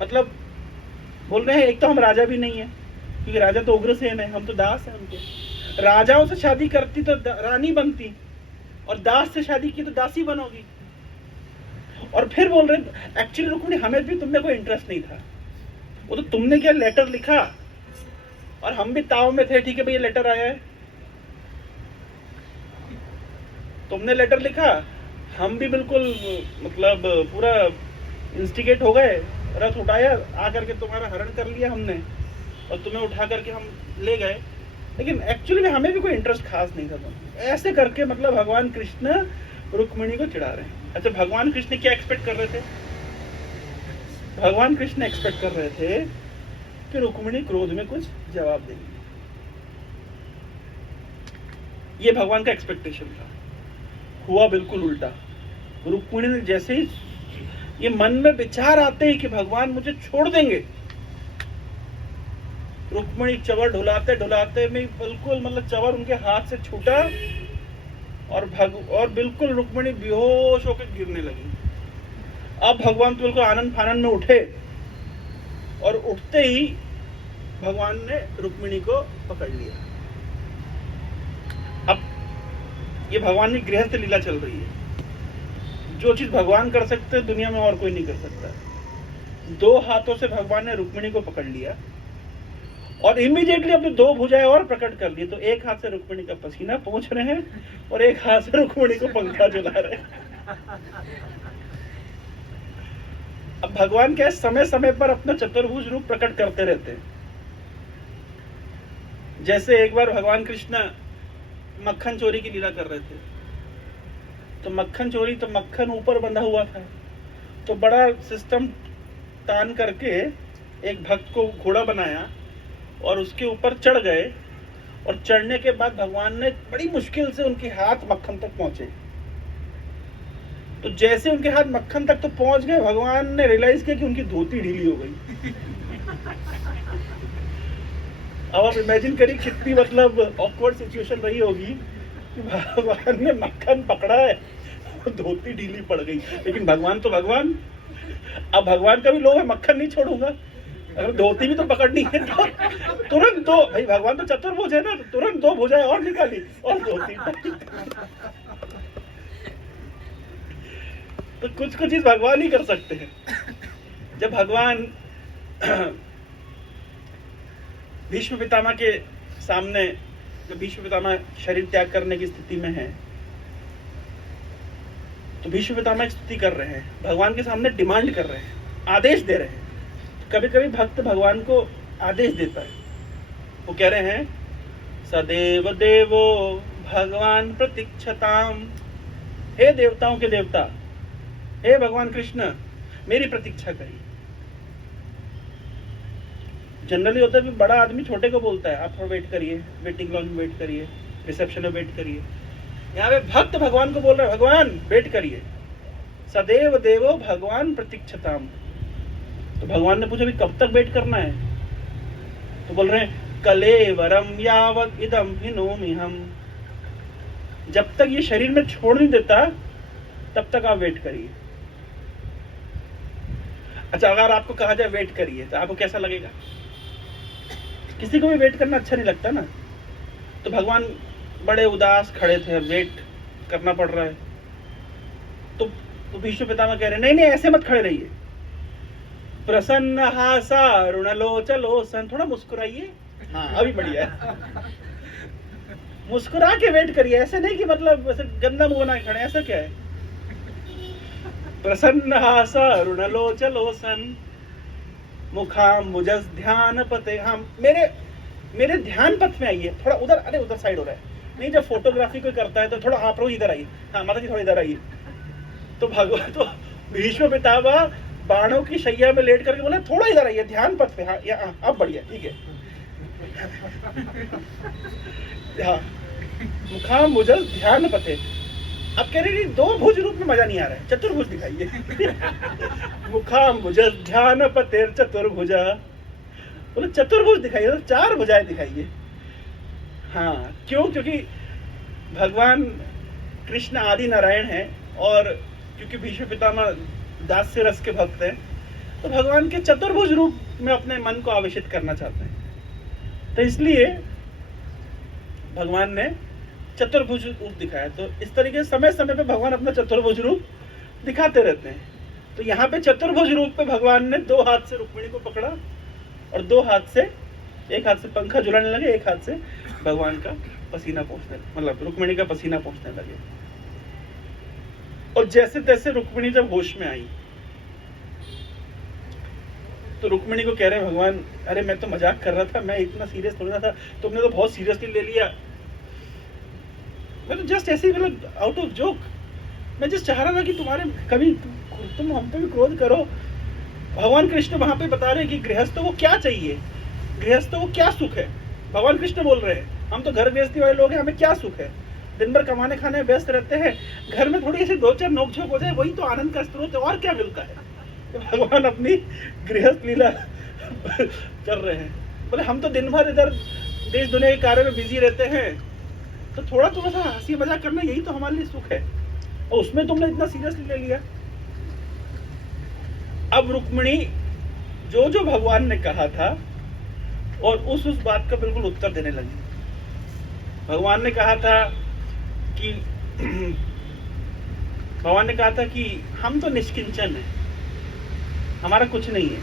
मतलब बोल रहे हैं। एक तो हम राजा भी नहीं है क्योंकि राजा तो उग्रसेन है, हम तो दास हैं उनके। राजाओं से शादी करती तो रानी बनती और दास से शादी की तो दासी बनोगी। और फिर बोल रहे एक्चुअली रुक्मिणी हमें भी तुमने कोई इंटरेस्ट नहीं था, वो तो तुमने क्या लेटर लिखा और हम भी ताव में थे, ठीक है भैया लेटर आया है, तुमने लेटर लिखा, हम भी बिल्कुल मतलब पूरा इंस्टिगेट हो गए, रथ उठाया आकर के तुम्हारा हरण कर लिया हमने और तुम्हें उठा करके हम ले गए, लेकिन एक्चुअली में हमें भी कोई इंटरेस्ट खास नहीं था तुम। ऐसे करके मतलब भगवान कृष्ण रुक्मिणी को चिढ़ा रहे हैं। अच्छा, भगवान कृष्ण क्या एक्सपेक्ट कर रहे थे? भगवान कृष्ण एक्सपेक्ट कर रहे थे कि रुक्मिणी क्रोध में कुछ जवाब देंगी। ये भगवान का एक्सपेक्टेशन था। हुआ बिल्कुल उल्टा। रुक्मिणी ने जैसे ही ये मन में विचार आते ही कि भगवान मुझे छोड़ देंगे, रुक्मिणी चवर ढुलाते ढुलाते में बिल्कुल मतलब चवर उनके हाथ से छूटा और बिल्कुल रुक्मिणी बेहोश होकर गिरने लगी। अब भगवान तो बिल्कुल आनंद फानंद में उठे और उठते ही भगवान ने रुक्मिणी को पकड़ लिया। अब ये भगवान की गृहस्थ लीला चल रही है। जो चीज भगवान कर सकते हैं दुनिया में और कोई नहीं कर सकता। दो हाथों से भगवान ने रुक्मिणी को पकड़ लिया और इमीडिएटली अपनी दो भुजाएं और प्रकट कर ली। तो एक हाथ से रुक्मिणी का पसीना पोंछ रहे हैं और एक हाथ से रुक्मिणी को पंखा झुला रहे हैं। अब भगवान क्या समय समय पर अपना चतुर्भुज रूप प्रकट करते रहते हैं। जैसे एक बार भगवान कृष्ण मक्खन चोरी की लीला कर रहे थे, तो मक्खन चोरी, तो मक्खन ऊपर बंधा हुआ था, तो बड़ा सिस्टम तान करके एक भक्त को घोड़ा बनाया और उसके ऊपर चढ़ गए और चढ़ने के बाद भगवान ने बड़ी मुश्किल से उनके हाथ मक्खन तक पहुंचे। तो जैसे उनके हाथ मक्खन तक तो पहुंच गए, भगवान ने रियलाइज किया कि उनकी धोती ढीली हो गई। अब आप इमेजिन करिए कितनी मतलब ऑकवर्ड सिचुएशन रही होगी कि भगवान ने मक्खन पकड़ा है, धोती ढीली पड़ गई। लेकिन भगवान तो भगवान, अब भगवान का भी लोभ है, मक्खन नहीं छोड़ूंगा, अगर धोती भी तो पकड़नी है तो तुरंत दो, भाई भगवान तो चतुर्भुज है ना, तो तुरंत दो भुजाएं और निकाली और धोती। तो कुछ चीज भगवान ही कर सकते हैं। जब भगवान भीष्म पितामह के सामने, जब भीष्म पितामह शरीर त्याग करने की स्थिति में है, तो भीष्म पितामह स्तुति कर रहे हैं, भगवान के सामने डिमांड कर रहे हैं, आदेश दे रहे हैं। कभी कभी भक्त भगवान को आदेश देता है, वो कह रहे हैं सदैव देवो भगवान प्रतीक्षताम, हे देवताओं के देवता, हे भगवान कृष्ण मेरी प्रतीक्षा करिए। जनरली होता है कि बड़ा आदमी छोटे को बोलता है आप थोड़ा वेट करिए, वेटिंग लॉन्ज में वेट करिए, रिसेप्शन में वेट करिए। यहाँ पे भक्त भगवान को बोल रहा है भगवान वेट करिए, सदैव देवो भगवान प्रतीक्षताम। तो भगवान ने पूछा भी कब तक वेट करना है? तो बोल रहे हैं कलेवरम यावत् इदम हिनोमि हम, जब तक ये शरीर में छोड़ नहीं देता तब तक आप वेट करिए। अच्छा, अगर आपको कहा जाए वेट करिए तो आपको कैसा लगेगा? किसी को भी वेट करना अच्छा नहीं लगता ना। तो भगवान बड़े उदास खड़े थे, वेट करना पड़ रहा है। तो भीष्म पितामह कह रहे नहीं नहीं ऐसे मत खड़े रहिए, प्रसन्न हासा ऋणलोचलोसन, थोड़ा मुस्कुराइए, हाँ अभी बढ़िया है, मुस्कुरा के वेट करिए, ऐसे नहीं कि मतलब ऐसे गंदा मुंह बना के खड़े, ऐसा क्या है? प्रसन्न हासा ऋणलोचलोसन मुखाम्बुजस ध्यान पते। हाँ, मेरे ध्यान पथ में आइए। थोड़ा उधर, अरे उधर साइड हो रहा है। नहीं, जब फोटोग्राफी कोई करता है तो थोड़ा आप लोग इधर आइए। हाँ माता जी थोड़ा इधर आइए। तो भगवान तो भीष्म पितामह बाणों की शैया में लेट करके बोले थोड़ा इधर आइए ध्यान पथ पे। हाँ अब बढ़िया, ठीक है। हाँ, मुखाम्बुजस ध्यान पते। अब कह रहे दो भुज रूप में मजा नहीं आ रहा है, चतुर्भुज दिखाइए। मुखाम्बुजस ध्यान पते चतुर्भुजा। बोले चतुर्भुज दिखाइए, तो 4 भुजाएं दिखाइए। हाँ, क्यों? क्योंकि भगवान कृष्ण आदि नारायण हैं और क्योंकि भीष्म पितामह दास्य रस के भक्त हैं, तो भगवान के चतुर्भुज रूप में अपने मन को आवेशित करना चाहते हैं। तो इसलिए भगवान ने चतुर्भुज रूप दिखाया। तो इस तरीके से समय समय पे भगवान अपना चतुर्भुज रूप दिखाते रहते हैं। तो यहाँ पे चतुर्भुज रूप पे भगवान ने 2 हाथ से रुक्मिणी को पकड़ा और 2 हाथ से, एक हाथ से पंखा झुलाने लगे, एक हाथ से भगवान का पसीना पोंछने, मतलब रुक्मिणी का पसीना पोंछने लगे। और जैसे तैसे रुक्मिणी जब होश में आई तो रुक्मिणी को कह रहे हैं भगवान, अरे मैं तो मजाक कर रहा था, मैं इतना सीरियस थोड़ी ना था, तुमने तो बहुत सीरियसली ले लिया। मैं तो जस्ट ऐसे ही, मतलब आउट ऑफ जोक, मैं जस्ट चाह रहा था कि तुम्हारे कभी तुम हम पे भी क्रोध करो। भगवान कृष्ण वहां पे बता रहे हैं कि गृहस्थों को क्या चाहिए, गृहस्थों को क्या सुख है। भगवान कृष्ण बोल रहे हैं हम तो घर गृहस्थी वाले लोग हैं, हमें क्या सुख है, दिन भर कमाने खाने में व्यस्त रहते हैं, घर में थोड़ी ऐसी 2-4 नोकझोंक हो जाए वही तो आनंद का स्रोत है, और क्या मिलता है। तो भगवान अपनी गृहस्थ लीला कर रहे हैं। बोले हम तो दिन भर इधर देश दुनिया के कार्य में बिजी रहते हैं, तो थोड़ा सा हंसी मजाक करना यही तो हमारे लिए सुख है, और उसमें तुमने इतना सीरियसली ले लिया। अब रुक्मिणी जो जो भगवान ने कहा था और उस बात का बिल्कुल उत्तर देने लगी। भगवान ने कहा था कि भगवान ने कहा था कि हम तो निष्किंचन हैं, हमारा कुछ नहीं है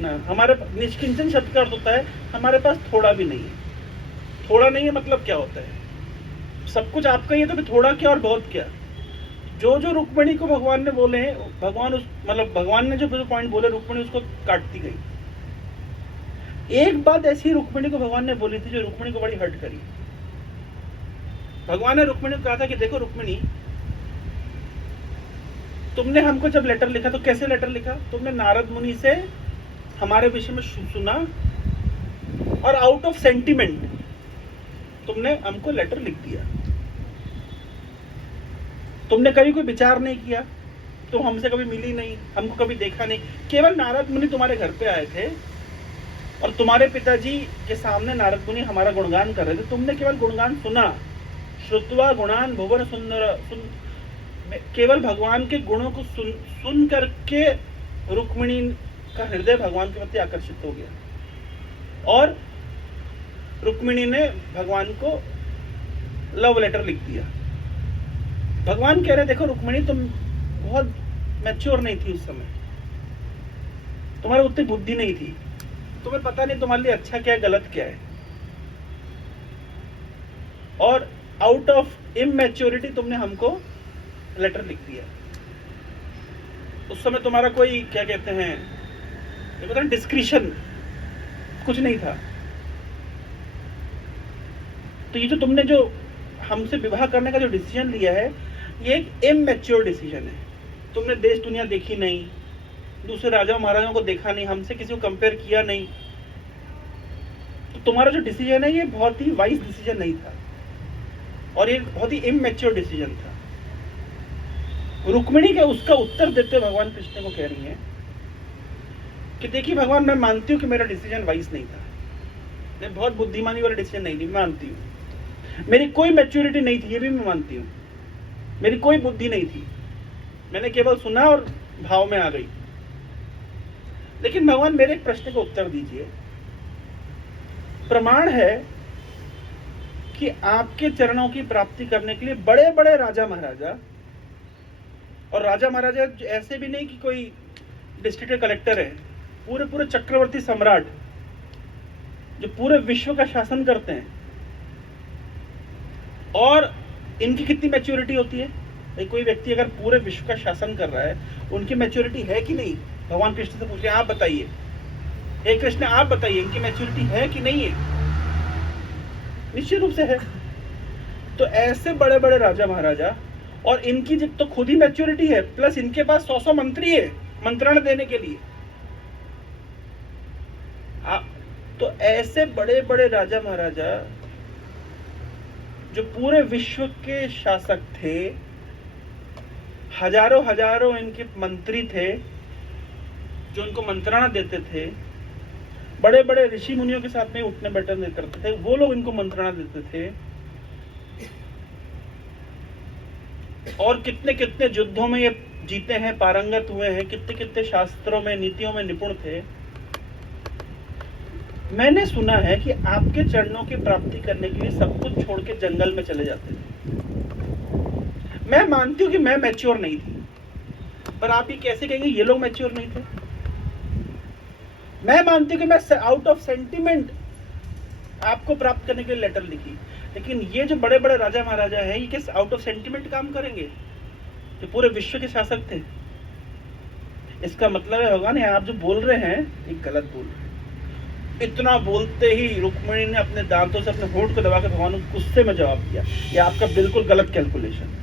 ना। हमारे निष्किंचन शब्द का अर्थ होता है हमारे पास थोड़ा भी नहीं है। थोड़ा नहीं है मतलब क्या होता है, सब कुछ आपका ही है तो फिर थोड़ा क्या और बहुत क्या। जो जो रुक्मिणी को भगवान ने बोले, भगवान उस मतलब भगवान ने जो पॉइंट बोले रुक्मिणी उसको काटती गई। एक बात ऐसी रुक्मिणी को भगवान ने बोली थी जो रुक्मिणी को बड़ी हर्ट करी। भगवान ने रुक्मिणी को कहा था कि देखो रुक्मिणी, तुमने हमको जब लेटर लिखा तो कैसे लेटर लिखा, तुमने नारद मुनि से हमारे विषय में सुना और आउट ऑफ सेंटिमेंट तुमने हमको लेटर लिख दिया। तुमने कभी कोई विचार नहीं किया, तुम हमसे कभी मिली नहीं, हमको कभी देखा नहीं। केवल नारद मुनि तुम्हारे घर पे आए थे और तुम्हारे पिताजी के सामने नारद मुनि हमारा गुणगान कर रहे थे, तुमने केवल गुणगान सुना। श्रुत्वा गुणान भुवन सुंदर, केवल भगवान के गुणों को सुन करके रुक्मिणी का हृदय भगवान के प्रति आकर्षित हो गया और रुक्मिणी ने भगवान को लव लेटर लिख दिया। भगवान कह रहे देखो रुक्मिणी, तुम बहुत मैच्योर नहीं थी उस समय, तुम्हारी उतनी बुद्धि नहीं थी, तुम्हें पता नहीं तुम्हारे लिए अच्छा क्या है गलत क्या है, और आउट ऑफ इमैच्योरिटी तुमने हमको लेटर लिख दिया। उस समय तुम्हारा कोई क्या कहते हैं, ये पता नहीं, डिस्क्रिशन कुछ नहीं था। तो ये जो तुमने जो हमसे विवाह करने का जो डिसीजन लिया है, ये एक इमैच्योर डिसीजन है। तुमने देश दुनिया देखी नहीं, दूसरे राजा महाराजाओं को देखा नहीं, हमसे किसी को कंपेयर किया नहीं, तो तुम्हारा जो डिसीजन है ये बहुत ही वाइज डिसीजन नहीं था और ये बहुत ही इमैच्योर डिसीजन था। रुक्मिणी का उसका उत्तर देते हुए भगवान कृष्ण को कह रही है कि देखिए भगवान, मैं मानती हूँ कि मेरा डिसीजन वाइज नहीं था, मैं बहुत बुद्धिमानी वाला डिसीजन नहीं थी, मानती हूँ। मेरी कोई मैच्योरिटी नहीं थी, ये भी मैं मानती हूँ। मेरी कोई बुद्धि नहीं थी, मैंने केवल सुना और भाव में आ गई। लेकिन भगवान मेरे एक प्रश्न का उत्तर दीजिए। प्रमाण है कि आपके चरणों की प्राप्ति करने के लिए बड़े बड़े राजा महाराजा, और राजा महाराजा ऐसे भी नहीं कि कोई डिस्ट्रिक्ट कलेक्टर है, पूरे पूरे चक्रवर्ती सम्राट जो पूरे विश्व का शासन करते हैं, और इनकी कितनी मैच्योरिटी होती है। कोई व्यक्ति अगर पूरे विश्व का शासन कर रहा है, उनकी मैच्योरिटी है कि नहीं, भगवान कृष्ण से पूछ रहे हैं, आप बताइए, हे कृष्ण आप बताइए, इनकी मैच्योरिटी है कि नहीं है? निश्चित रूप से है। तो ऐसे बड़े बड़े राजा महाराजा, और इनकी तो खुद ही मैच्योरिटी है, प्लस इनके पास 100 मंत्री है मंत्रण देने के लिए। तो ऐसे बड़े बड़े राजा महाराजा जो पूरे विश्व के शासक थे, हजारों हजारों इनके मंत्री थे जो इनको मंत्रणा देते थे, बड़े बड़े ऋषि मुनियों के साथ में उठने बैठने करते थे, वो लोग इनको मंत्रणा देते थे, और कितने कितने युद्धों में ये जीते हैं, पारंगत हुए हैं, कितने कितने शास्त्रों में, नीतियों में निपुण थे। मैंने सुना है कि आपके चरणों की प्राप्ति करने के लिए सब कुछ छोड़ के जंगल में चले जाते थे। मैं मानती हूँ कि मैं मैच्योर नहीं थी, पर आप ये कैसे कहेंगे ये लोग मैच्योर नहीं थे? मैं मानती हूँ कि मैं आउट ऑफ सेंटिमेंट आपको प्राप्त करने के लिए लेटर लिखी, लेकिन ये जो बड़े बड़े राजा महाराजा हैं, ये किस आउट ऑफ सेंटिमेंट काम करेंगे? जो पूरे विश्व के शासक थे। इसका मतलब है भगवान आप जो बोल रहे हैं ये गलत बोल रहे हैं। इतना बोलते ही रुक्मिणी ने अपने दांतों से अपने होंठ को दबा के भगवान को गुस्से में जवाब दिया, ये आपका बिल्कुल गलत कैलकुलेशन।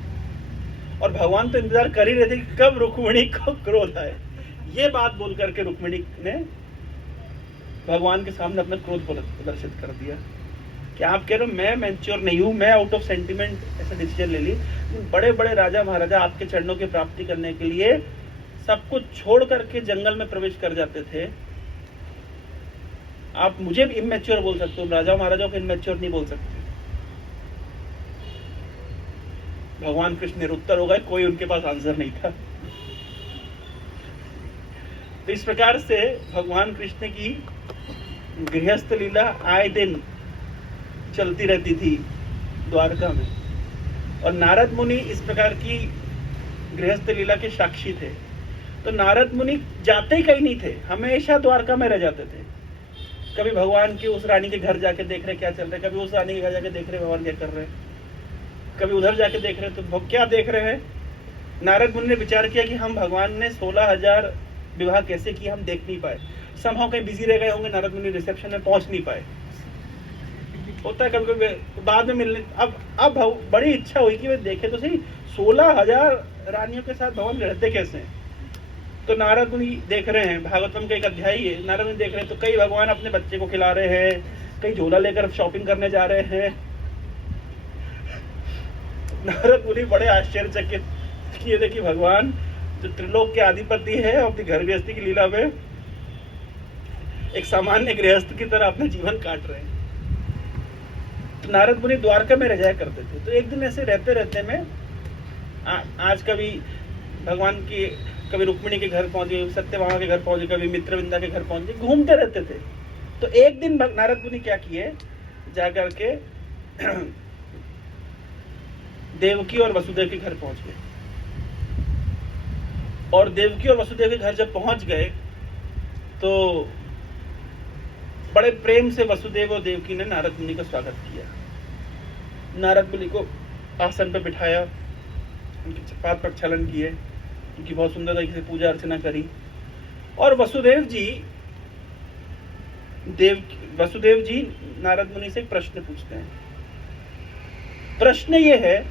और भगवान तो इंतजार कर ही रहे थे कि कब रुक्मिणी को क्रोध आए। ये बात बोल करके रुक्मिणी ने भगवान के सामने अपना क्रोध प्रदर्शित कर दिया कि आप कह रहे हो मैं मैच्योर नहीं हूं, मैं आउट ऑफ सेंटिमेंट ऐसा डिसीजन ले ली। बड़े बड़े राजा महाराजा आपके चरणों की प्राप्ति करने के लिए सब कुछ छोड़ करके जंगल में प्रवेश कर जाते थे। आप मुझे भी इमैच्योर बोल सकते हो, राजा महाराजाओं को इमैच्योर नहीं बोल सकते। भगवान कृष्ण निरुत्तर हो गए, कोई उनके पास आंसर नहीं था। तो इस प्रकार से भगवान कृष्ण की गृहस्थ लीला आए दिन चलती रहती थी द्वारका में, और नारद मुनि इस प्रकार की गृहस्थ लीला के साक्षी थे। तो नारद मुनि जाते ही कहीं नहीं थे, हमेशा द्वारका में रह जाते थे। कभी भगवान की उस रानी के घर जाके देख रहे क्या चल रहा है, कभी उस रानी के घर जाके देख रहे भगवान क्या कर रहे हैं, कभी उधर जाके देख रहे तो क्या देख रहे हैं। नारद मुनि ने विचार किया कि हम भगवान ने 16,000 विवाह कैसे किए हम देख नहीं पाए। समहाउ कहीं बिजी रह गए होंगे, नारद मुनि रिसेप्शन में पहुंच नहीं पाए। होता है कभी कभी बाद में मिलने। अब बड़ी इच्छा हुई कि वे देखे तो सही 16,000 रानियों के साथ भगवान रहते कैसे हैं। तो नारद मुनि देख रहे हैं, भागवतम का एक अध्याय है, नारद मुनि देख रहे हैं तो कई भगवान अपने बच्चे को खिला रहे हैं, कई झोला लेकर शॉपिंग करने जा रहे हैं। नारद मुनि बड़े आश्चर्यचकित किए थे कि भगवान जो त्रिलोक के अधिपति है अपनी घर गृहस्थी की लीला में एक सामान्य गृहस्थ की तरह अपना जीवन काट रहे हैं। तो नारद मुनि द्वारका में रह जाया करते थे। तो एक दिन ऐसे रहते रहते में आज कभी भगवान की, कभी रुक्मिणी के घर पहुंच गए, सत्यभामा के घर पहुंच गए, कभी मित्रविंदा के घर पहुंच गए, घूमते रहते थे। तो एक दिन नारद मुनि क्या किए, जाकर के देवकी और वसुदेव के घर पहुंच गए। और देवकी और वसुदेव के घर जब पहुंच गए तो बड़े प्रेम से वसुदेव और देवकी ने नारद मुनि का स्वागत किया। नारद मुनि को आसन पर बिठाया, उनके पाद प्रक्षालन किए, उनकी बहुत सुंदर तरीके से पूजा अर्चना करी। और वसुदेव जी नारद मुनि से एक प्रश्न पूछते हैं। प्रश्न ये है,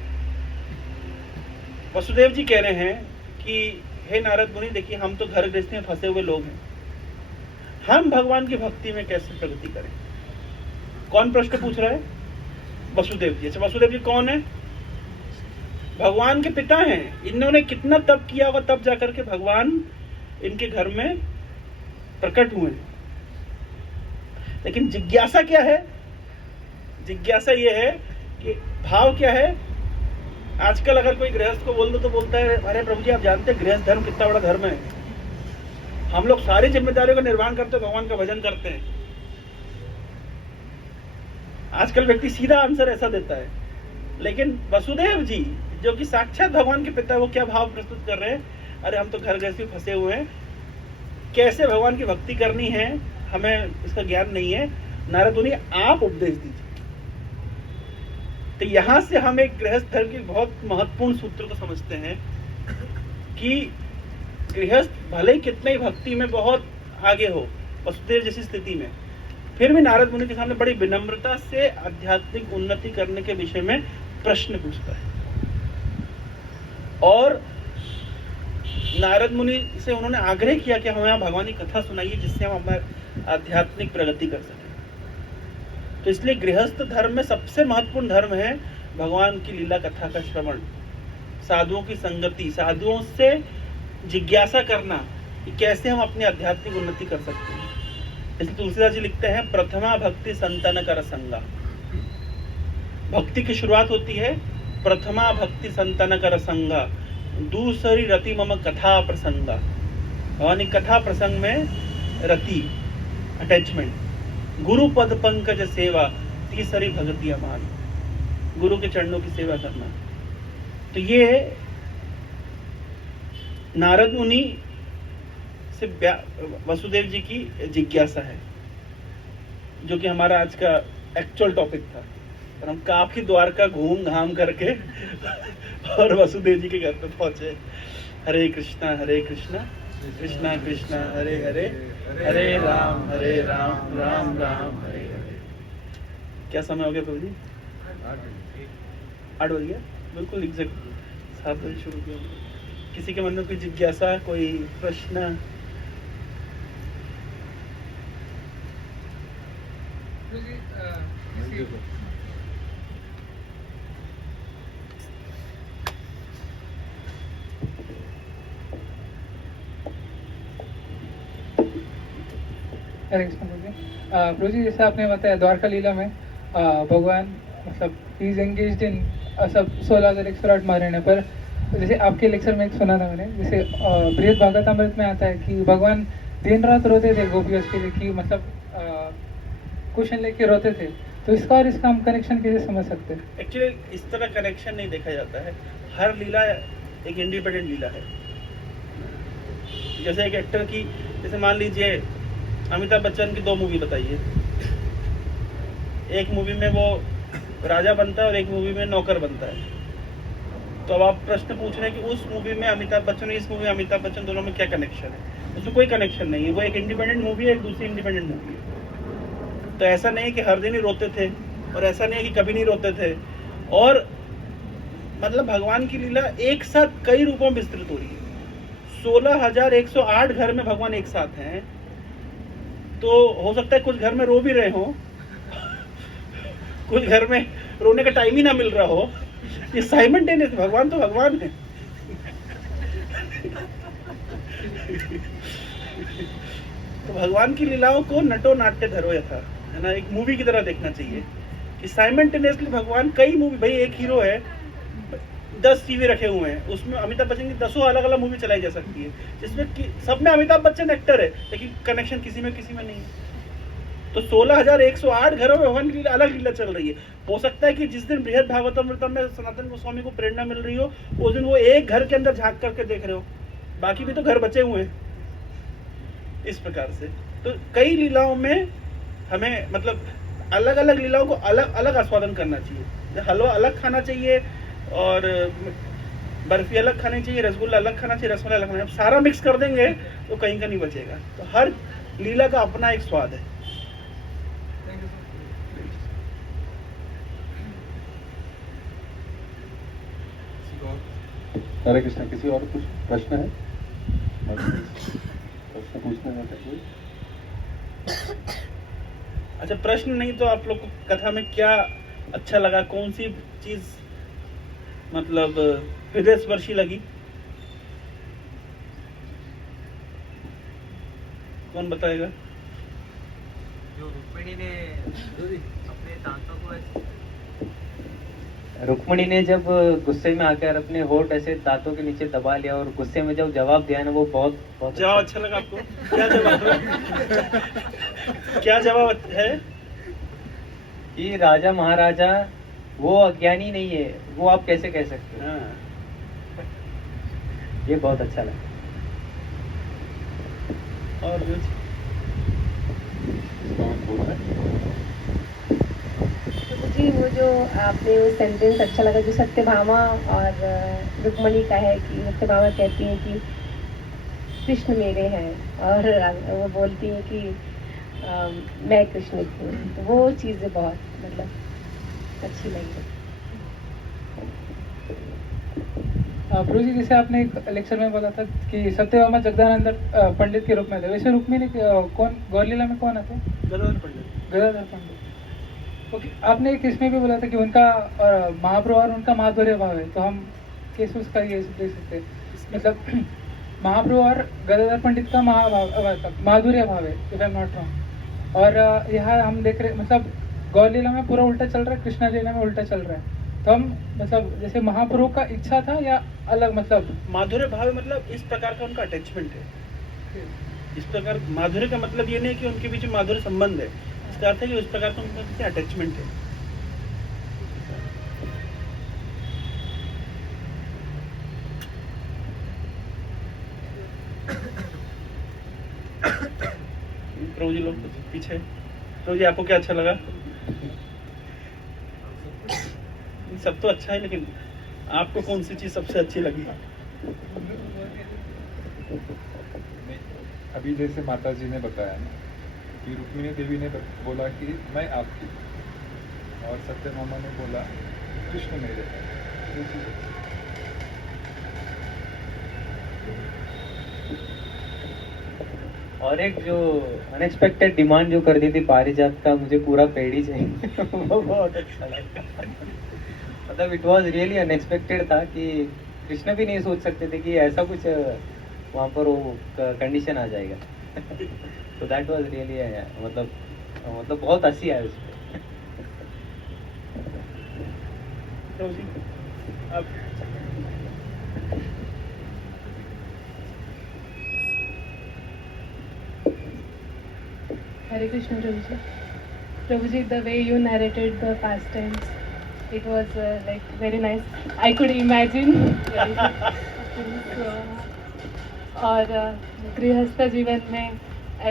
वसुदेव जी कह रहे हैं कि हे नारद मुनि देखिए हम तो घर गृहस्थी में फंसे हुए लोग हैं, हम भगवान की भक्ति में कैसे प्रगति करें। कौन प्रश्न पूछ रहा है? वसुदेव जी। अच्छा वसुदेव जी कौन है? भगवान के पिता हैं। इन्होंने कितना तप किया होगा तब जाकर के भगवान इनके घर में प्रकट हुए। लेकिन जिज्ञासा क्या है? जिज्ञासा ये है कि भाव क्या है। आजकल अगर कोई गृहस्थ को बोल दो तो बोलता है अरे प्रभु जी आप जानते हैं गृहस्थ धर्म कितना बड़ा धर्म है, हम लोग सारी जिम्मेदारियों का निर्वहन करते हैं, भगवान का भजन करते हैं। आजकल व्यक्ति सीधा आंसर ऐसा देता है। लेकिन वसुदेव जी जो कि साक्षात भगवान के पिता, वो क्या भाव प्रस्तुत कर रहे हैं, अरे हम तो घर गृहस्थी में फंसे हुए हैं, कैसे भगवान की भक्ति करनी है हमें इसका ज्ञान नहीं है, नारद मुनि आप उपदेश दीजिए। तो यहां से हम एक गृहस्थ धर्म के बहुत महत्वपूर्ण सूत्र को समझते हैं कि गृहस्थ भले ही कितने ही भक्ति में बहुत आगे हो, वसुदेव जैसी स्थिति में, फिर भी नारद मुनि के सामने बड़ी विनम्रता से आध्यात्मिक उन्नति करने के विषय में प्रश्न पूछता है। और नारद मुनि से उन्होंने आग्रह किया कि हमें यहाँ भगवान की कथा सुनाइए जिससे हम हमारी आध्यात्मिक प्रगति कर सकें। तो इसलिए गृहस्थ धर्म में सबसे महत्वपूर्ण धर्म है भगवान की लीला कथा का श्रवण, साधुओं की संगति, साधुओं से जिज्ञासा करना कि कैसे हम अपनी आध्यात्मिक उन्नति कर सकते हैं। इसलिए तुलसीदास जी लिखते हैं, प्रथमा भक्ति संतन कर संगा। भक्ति की शुरुआत होती है प्रथमा भक्ति संतन कर संगा, दूसरी रति मम कथा प्रसंगा। भगवान की कथा प्रसंग में रति, अटैचमेंट, गुरु पद पंकज सेवा, तीसरी भक्ति अमान, गुरु के चरणों की सेवा करना। तो ये नारद मुनि से वसुदेव जी की जिज्ञासा है, जो कि हमारा आज का एक्चुअल टॉपिक था। और हम काफी द्वारका घूम घाम करके और वसुदेव जी के घर पे पहुंचे। हरे कृष्णा कृष्णा कृष्णा हरे हरे, हरे राम राम राम हरे हरे। क्या समय हो गया प्रभु जी? 8 बज गया, बिल्कुल एग्जैक्ट 7 बजे शुरू किया। किसी के मन में कोई जिज्ञासा, कोई प्रश्न? हरे कृष्ण प्रभु जी, जैसे आपने बताया द्वारका लीला में भगवान मतलब ही इज एंगेज्ड इन सब 16,108 मारण है। पर जैसे आपके लेक्चर में एक सुना था मैंने, जैसे बृहद भागवतामृत में आता है कि भगवान दिन रात रोते थे गोपियों के लिए, कि मतलब क्वेश्चन लेके रोते थे। तो इसका और इसका हम कनेक्शन कैसे समझ सकते हैं? एक्चुअली इस तरह कनेक्शन नहीं देखा जाता है। हर लीला एक इंडिपेंडेंट लीला है। जैसे एक एक्टर की, जैसे मान लीजिए अमिताभ बच्चन की 2 मूवी बताइए। एक मूवी में वो राजा बनता है और एक मूवी में नौकर बनता है। तो अब आप प्रश्न पूछ रहे हैं कि उस मूवी में अमिताभ बच्चन, इस मूवी में अमिताभ बच्चन, दोनों में क्या कनेक्शन है? उसमें कोई कनेक्शन नहीं है। वो एक इंडिपेंडेंट मूवी है, एक दूसरी इंडिपेंडेंट मूवी है। तो ऐसा नहीं है कि हर दिन ही रोते थे और ऐसा नहीं है कि कभी नहीं रोते थे। और मतलब भगवान की लीला एक साथ कई रूपों में विस्तृत हो रही है। 16,108 घर में भगवान एक साथ हैं। तो हो सकता है कुछ घर में रो भी रहे हो, कुछ घर में रोने का टाइम ही ना मिल रहा हो। ये साइमल्टेनियस, भगवान तो भगवान है। तो भगवान की लीलाओं को नटो नाट्य धरो यथा, है ना, एक मूवी की तरह देखना चाहिए कि साइमल्टेनियसली भगवान कई मूवी, भाई एक हीरो है 10 टीवी रखे हुए हैं, उसमें अमिताभ बच्चन की 10 अलग अलग मूवी चलाई जा सकती है, जिसमें कि सब में अमिताभ बच्चन एक्टर है, लेकिन कनेक्शन किसी में नहीं है। तो 16,108 घरों में भगवान की लीला, अलग लीला चल रही है। हो सकता है कि जिस दिन बृहद भागवतामृतम में सनातन गोस्वामी को प्रेरणा मिल रही हो, उस दिन वो एक घर के अंदर झांक करके देख रहे हो, बाकी भी तो घर बचे हुए हैं। इस प्रकार से तो कई लीलाओं में हमें मतलब अलग अलग लीलाओं को अलग अलग आस्वादन करना चाहिए। हलवा अलग खाना चाहिए और बर्फी अलग खानी चाहिए, रसगुल्ला अलग खाना चाहिए, रसमलाई अलग खाना चाहिए। सारा मिक्स कर देंगे तो कहीं का नहीं बचेगा। तो हर लीला का अपना एक स्वाद है। हरे कृष्ण। किसी और कुछ प्रश्न है? प्रश्न पूछने में कोई? अच्छा, प्रश्न नहीं तो आप लोग को कथा में क्या अच्छा लगा, कौन सी चीज मतलब हृदय स्पर्शी लगी? कौन बताएगा? जो रुक्मिणी ने अपने दांतों को रुक्मिणी ने जब गुस्से में आकर अपने होठ ऐसे दांतों के नीचे दबा लिया और गुस्से में जब जवाब दिया ना, वो बहुत बहुत जवाब अच्छा लगा आपको? क्या जवाब है? क्या जवाब है? कि राजा महाराजा वो अज्ञानी नहीं है, वो आप कैसे कह सकते हैं? हाँ। ये बहुत अच्छा लगा। और जी, वो जो आपने वो सेंटेंस अच्छा लगा जो सत्यभामा और रुक्मणी का है, कि सत्यभामा कहती है कि कृष्ण मेरे हैं और वो बोलती है कि मैं कृष्ण की हूँ, तो वो चीज़ें बहुत मतलब अच्छी लगी। प्रभु जी, जैसे आपने एक लेक्चर में बोला था कि सत्यभामा जगदानंद पंडित के रूप में थे, वैसे रुक्मिणी कौन गौरलीला में कौन आते हैं? गदाधर पंडित। गदाधर पंडित। ओके, आपने एक इसमें भी बोला था कि उनका महाप्रभु और उनका माधुर्य भाव है, तो हम कैसे उसका ये देख सकते हैं? मतलब महाप्रभु और गदाधर पंडित का माधुर्य भाव है, if I am not wrong. और यहाँ हम देख रहे मतलब गौरलीला में पूरा उल्टा चल रहा है, कृष्णा लीला में उल्टा चल रहा है। तो हम मतलब जैसे महाप्रभु का इच्छा था या अलग मतलब? माधुर्य भाव मतलब इस प्रकार का उनका अटैचमेंट है। इस प्रकार माधुर्य का मतलब ये नहीं कि उनके बीच में माधुर्य संबंध है, इसका अर्थ है कि उस प्रकार का उनका बीच अटैचमेंट है। प्रभु जी लोग पीछे। प्रभु जी आपको क्या अच्छा लगा? सब तो अच्छा है, लेकिन आपको कौन सी चीज सबसे अच्छी लगी? अभी जैसे माता जी ने बताया ना कि रुक्मिणी देवी ने बोला कि मैं आपकी, और सत्यभामा ने बोला कृष्ण मेरे हैं। ये चीज़ है। और एक जो अनएक्सपेक्टेड डिमांड जो कर दी थी पारिजात का, मुझे पूरा पेड़ ही चाहिए वो बहुत अच्छा लगा। मतलब इट वाज रियली अनएक्सपेक्टेड था कि कृष्ण भी नहीं सोच सकते थे कि ऐसा कुछ वहाँ पर वो कंडीशन आ जाएगा। तो दैट वाज रियली मतलब बहुत हंसी आया उसमें। प्रभु जी आप Hare Krishna, Prabhuji. Prabhuji, the way you narrated the past tense, it was like very nice. I could imagine. और गृहस्थ जीवन में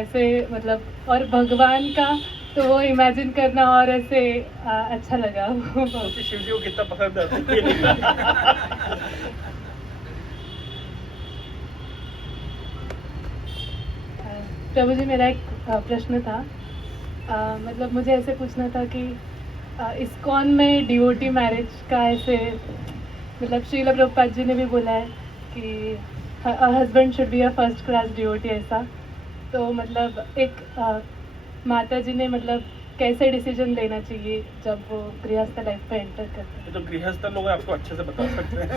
ऐसे मतलब और भगवान का तो वो इमेजिन करना और ऐसे अच्छा लगा। सोचिए शिव जी को कितना पसंद आता है। प्रभु जी, मेरा एक प्रश्न था। मतलब मुझे ऐसे पूछना था कि इस्कॉन में डिवोटी मैरिज का ऐसे मतलब श्रील प्रभुपाद जी ने भी बोला है कि husband should be a first class devotee, ऐसा। तो मतलब एक माता जी ने मतलब कैसे डिसीजन लेना चाहिए जब वो गृहस्थ लाइफ में एंटर करते हैं? ये तो गृहस्थ लोग आपको अच्छे से बता सकते हैं।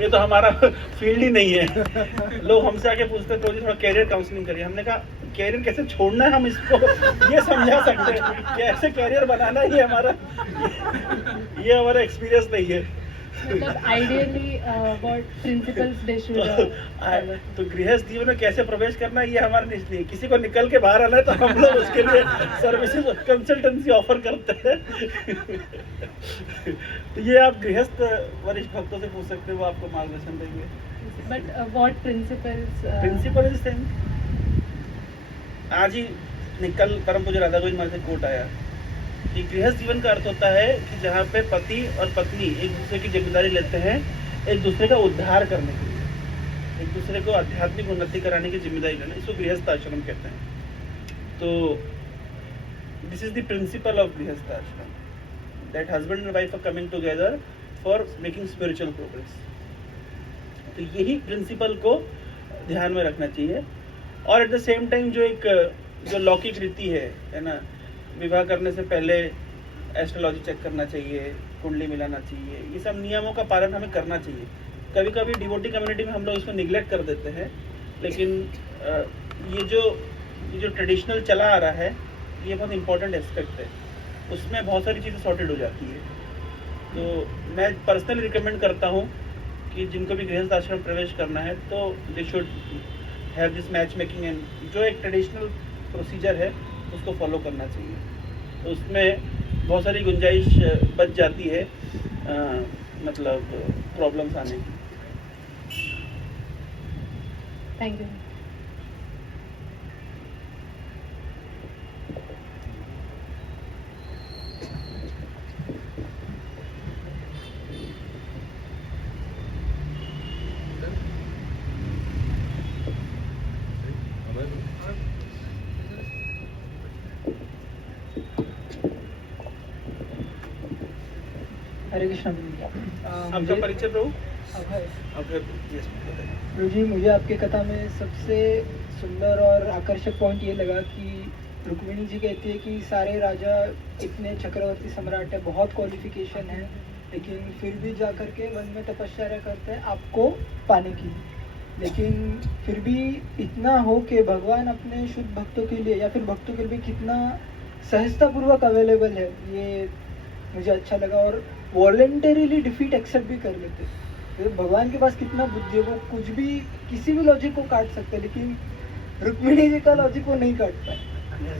ये तो हमारा फील्ड ही नहीं है। लोग हमसे आके पूछते हैं, तो जी थोड़ा कैरियर काउंसलिंग करिए। हमने कहा कैरियर कैसे छोड़ना है हम इसको ये समझा सकते हैं, कैसे कैरियर बनाना ये हमारा एक्सपीरियंस नहीं है। मतलब ideally what principles they should तो गृहस्थ जीवन में कैसे प्रवेश करना है ये हमारा निश्चय है। किसी को निकल के बाहर आना है तो हम लोग उसके लिए सर्विसेज कंसल्टेंसी ऑफर करते हैं। तो ये आप गृहस्थ वरिष्ठ भक्तों से पूछ सकते हो, वो आपको मार्गदर्शन देंगे। But what principles principle is same. आज ही निकल परम पूज्य राधा गोविंद महाराज से कोट आया कि गृहस्थ जीवन का अर्थ होता है कि जहाँ पे पति और पत्नी एक दूसरे की जिम्मेदारी लेते हैं, एक दूसरे का उद्धार करने के लिए, एक दूसरे को आध्यात्मिक उन्नति कराने की जिम्मेदारी लेना, इसको गृहस्थ आश्रम कहते हैं। तो this is the principle of grihastha ashram, that husband and wife are coming together for making spiritual progress. तो यही प्रिंसिपल को ध्यान में रखना चाहिए। और एट द सेम टाइम जो लौकिक रीति है ना, विवाह करने से पहले एस्ट्रोलॉजी चेक करना चाहिए, कुंडली मिलाना चाहिए, ये सब नियमों का पालन हमें करना चाहिए। कभी कभी डिवोटी कम्युनिटी में हम लोग इसको निगलेक्ट कर देते हैं, लेकिन ये जो ट्रेडिशनल चला आ रहा है ये बहुत इंपॉर्टेंट एस्पेक्ट है, उसमें बहुत सारी चीज़ें सॉर्टेड हो जाती है। तो मैं पर्सनली रिकमेंड करता हूँ कि जिनको भी गृहस्थ आश्रम प्रवेश करना है तो they should have this match making, and जो एक ट्रेडिशनल प्रोसीजर है उसको फॉलो करना चाहिए। तो उसमें बहुत सारी गुंजाइश बच जाती है मतलब प्रॉब्लम्स आने की। Thank you. हरे कृष्ण आपका परिचय प्रभु? अभय। अभय, yes, बताइए। प्रभु जी, मुझे आपकी कथा में सबसे सुंदर और आकर्षक पॉइंट ये लगा कि रुक्मिणी जी कहती है कि सारे राजा इतने चक्रवर्ती सम्राट है, बहुत क्वालिफिकेशन है, लेकिन फिर भी जा कर के वन में तपस्या करते हैं आपको पाने की। लेकिन फिर भी इतना हो कि भगवान अपने शुद्ध भक्तों के लिए या फिर भक्तों के लिए कितना सहजतापूर्वक अवेलेबल है, ये मुझे अच्छा लगा। और वॉलेंटरीली डिफीट एक्सेप्ट भी कर लेते हैं। तो भगवान के पास कितना बुद्धि है, वो कुछ भी किसी भी लॉजिक को काट सकते हैं, लेकिन रुक्मिणी जी का लॉजिक वो नहीं काट पाए।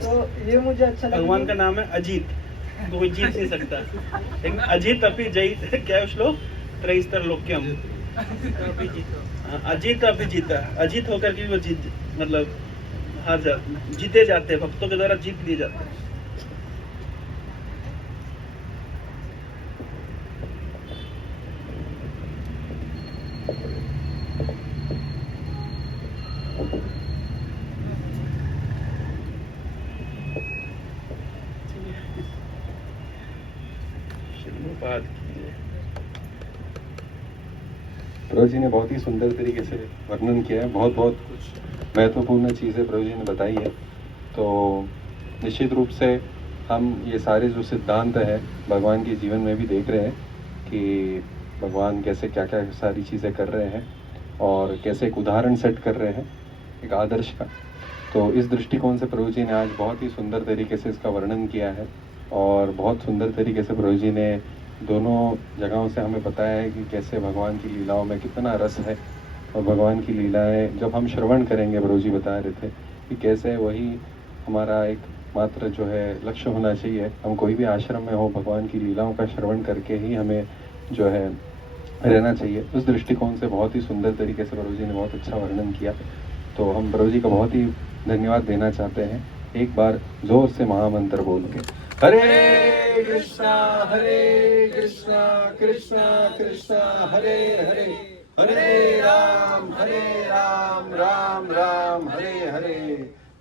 तो ये मुझे अच्छा लगा। भगवान का नाम है अजीत, कोई जीत नहीं सकता। लेकिन अजीत अपि जयित, क्या है श्लोक? त्रयस्तर लोक्यम, अजीत अपि जीता, अजीत होकर के भी वो जीत, मतलब हार जाते, जीते जाते हैं, भक्तों के द्वारा जीत लिए जाते हैं। श्रीमुपाद की जय। प्रभु जी ने बहुत ही सुंदर तरीके से वर्णन किया है, बहुत बहुत कुछ महत्वपूर्ण चीज़ें प्रभु जी ने बताई है। तो निश्चित रूप से हम ये सारे जो सिद्धांत है भगवान के जीवन में भी देख रहे हैं कि भगवान कैसे क्या क्या सारी चीज़ें कर रहे हैं और कैसे एक उदाहरण सेट कर रहे हैं एक आदर्श का। तो इस दृष्टिकोण से प्रभु जी ने आज बहुत ही सुंदर तरीके से इसका वर्णन किया है और बहुत सुंदर तरीके से प्रभु जी ने दोनों जगहों से हमें बताया है कि कैसे भगवान की लीलाओं में कितना रस है। और भगवान की लीलाएं जब हम श्रवण करेंगे, प्रभु जी बता रहे थे कि कैसे वही हमारा एक मात्र जो है लक्ष्य होना चाहिए। हम कोई भी आश्रम में हो, भगवान की लीलाओं का श्रवण करके ही हमें जो है रहना चाहिए। उस दृष्टिकोण से बहुत ही सुंदर तरीके से प्रभु जी ने बहुत अच्छा वर्णन किया। तो हम प्रभु जी का बहुत ही धन्यवाद देना चाहते हैं। एक बार जोर से महामंत्र बोल के हरे कृष्णा कृष्णा कृष्णा हरे हरे, हरे राम राम राम हरे हरे।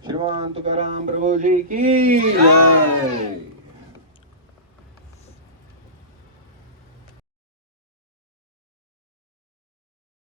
श्रीमान तुकाराम प्रभु जी की जय।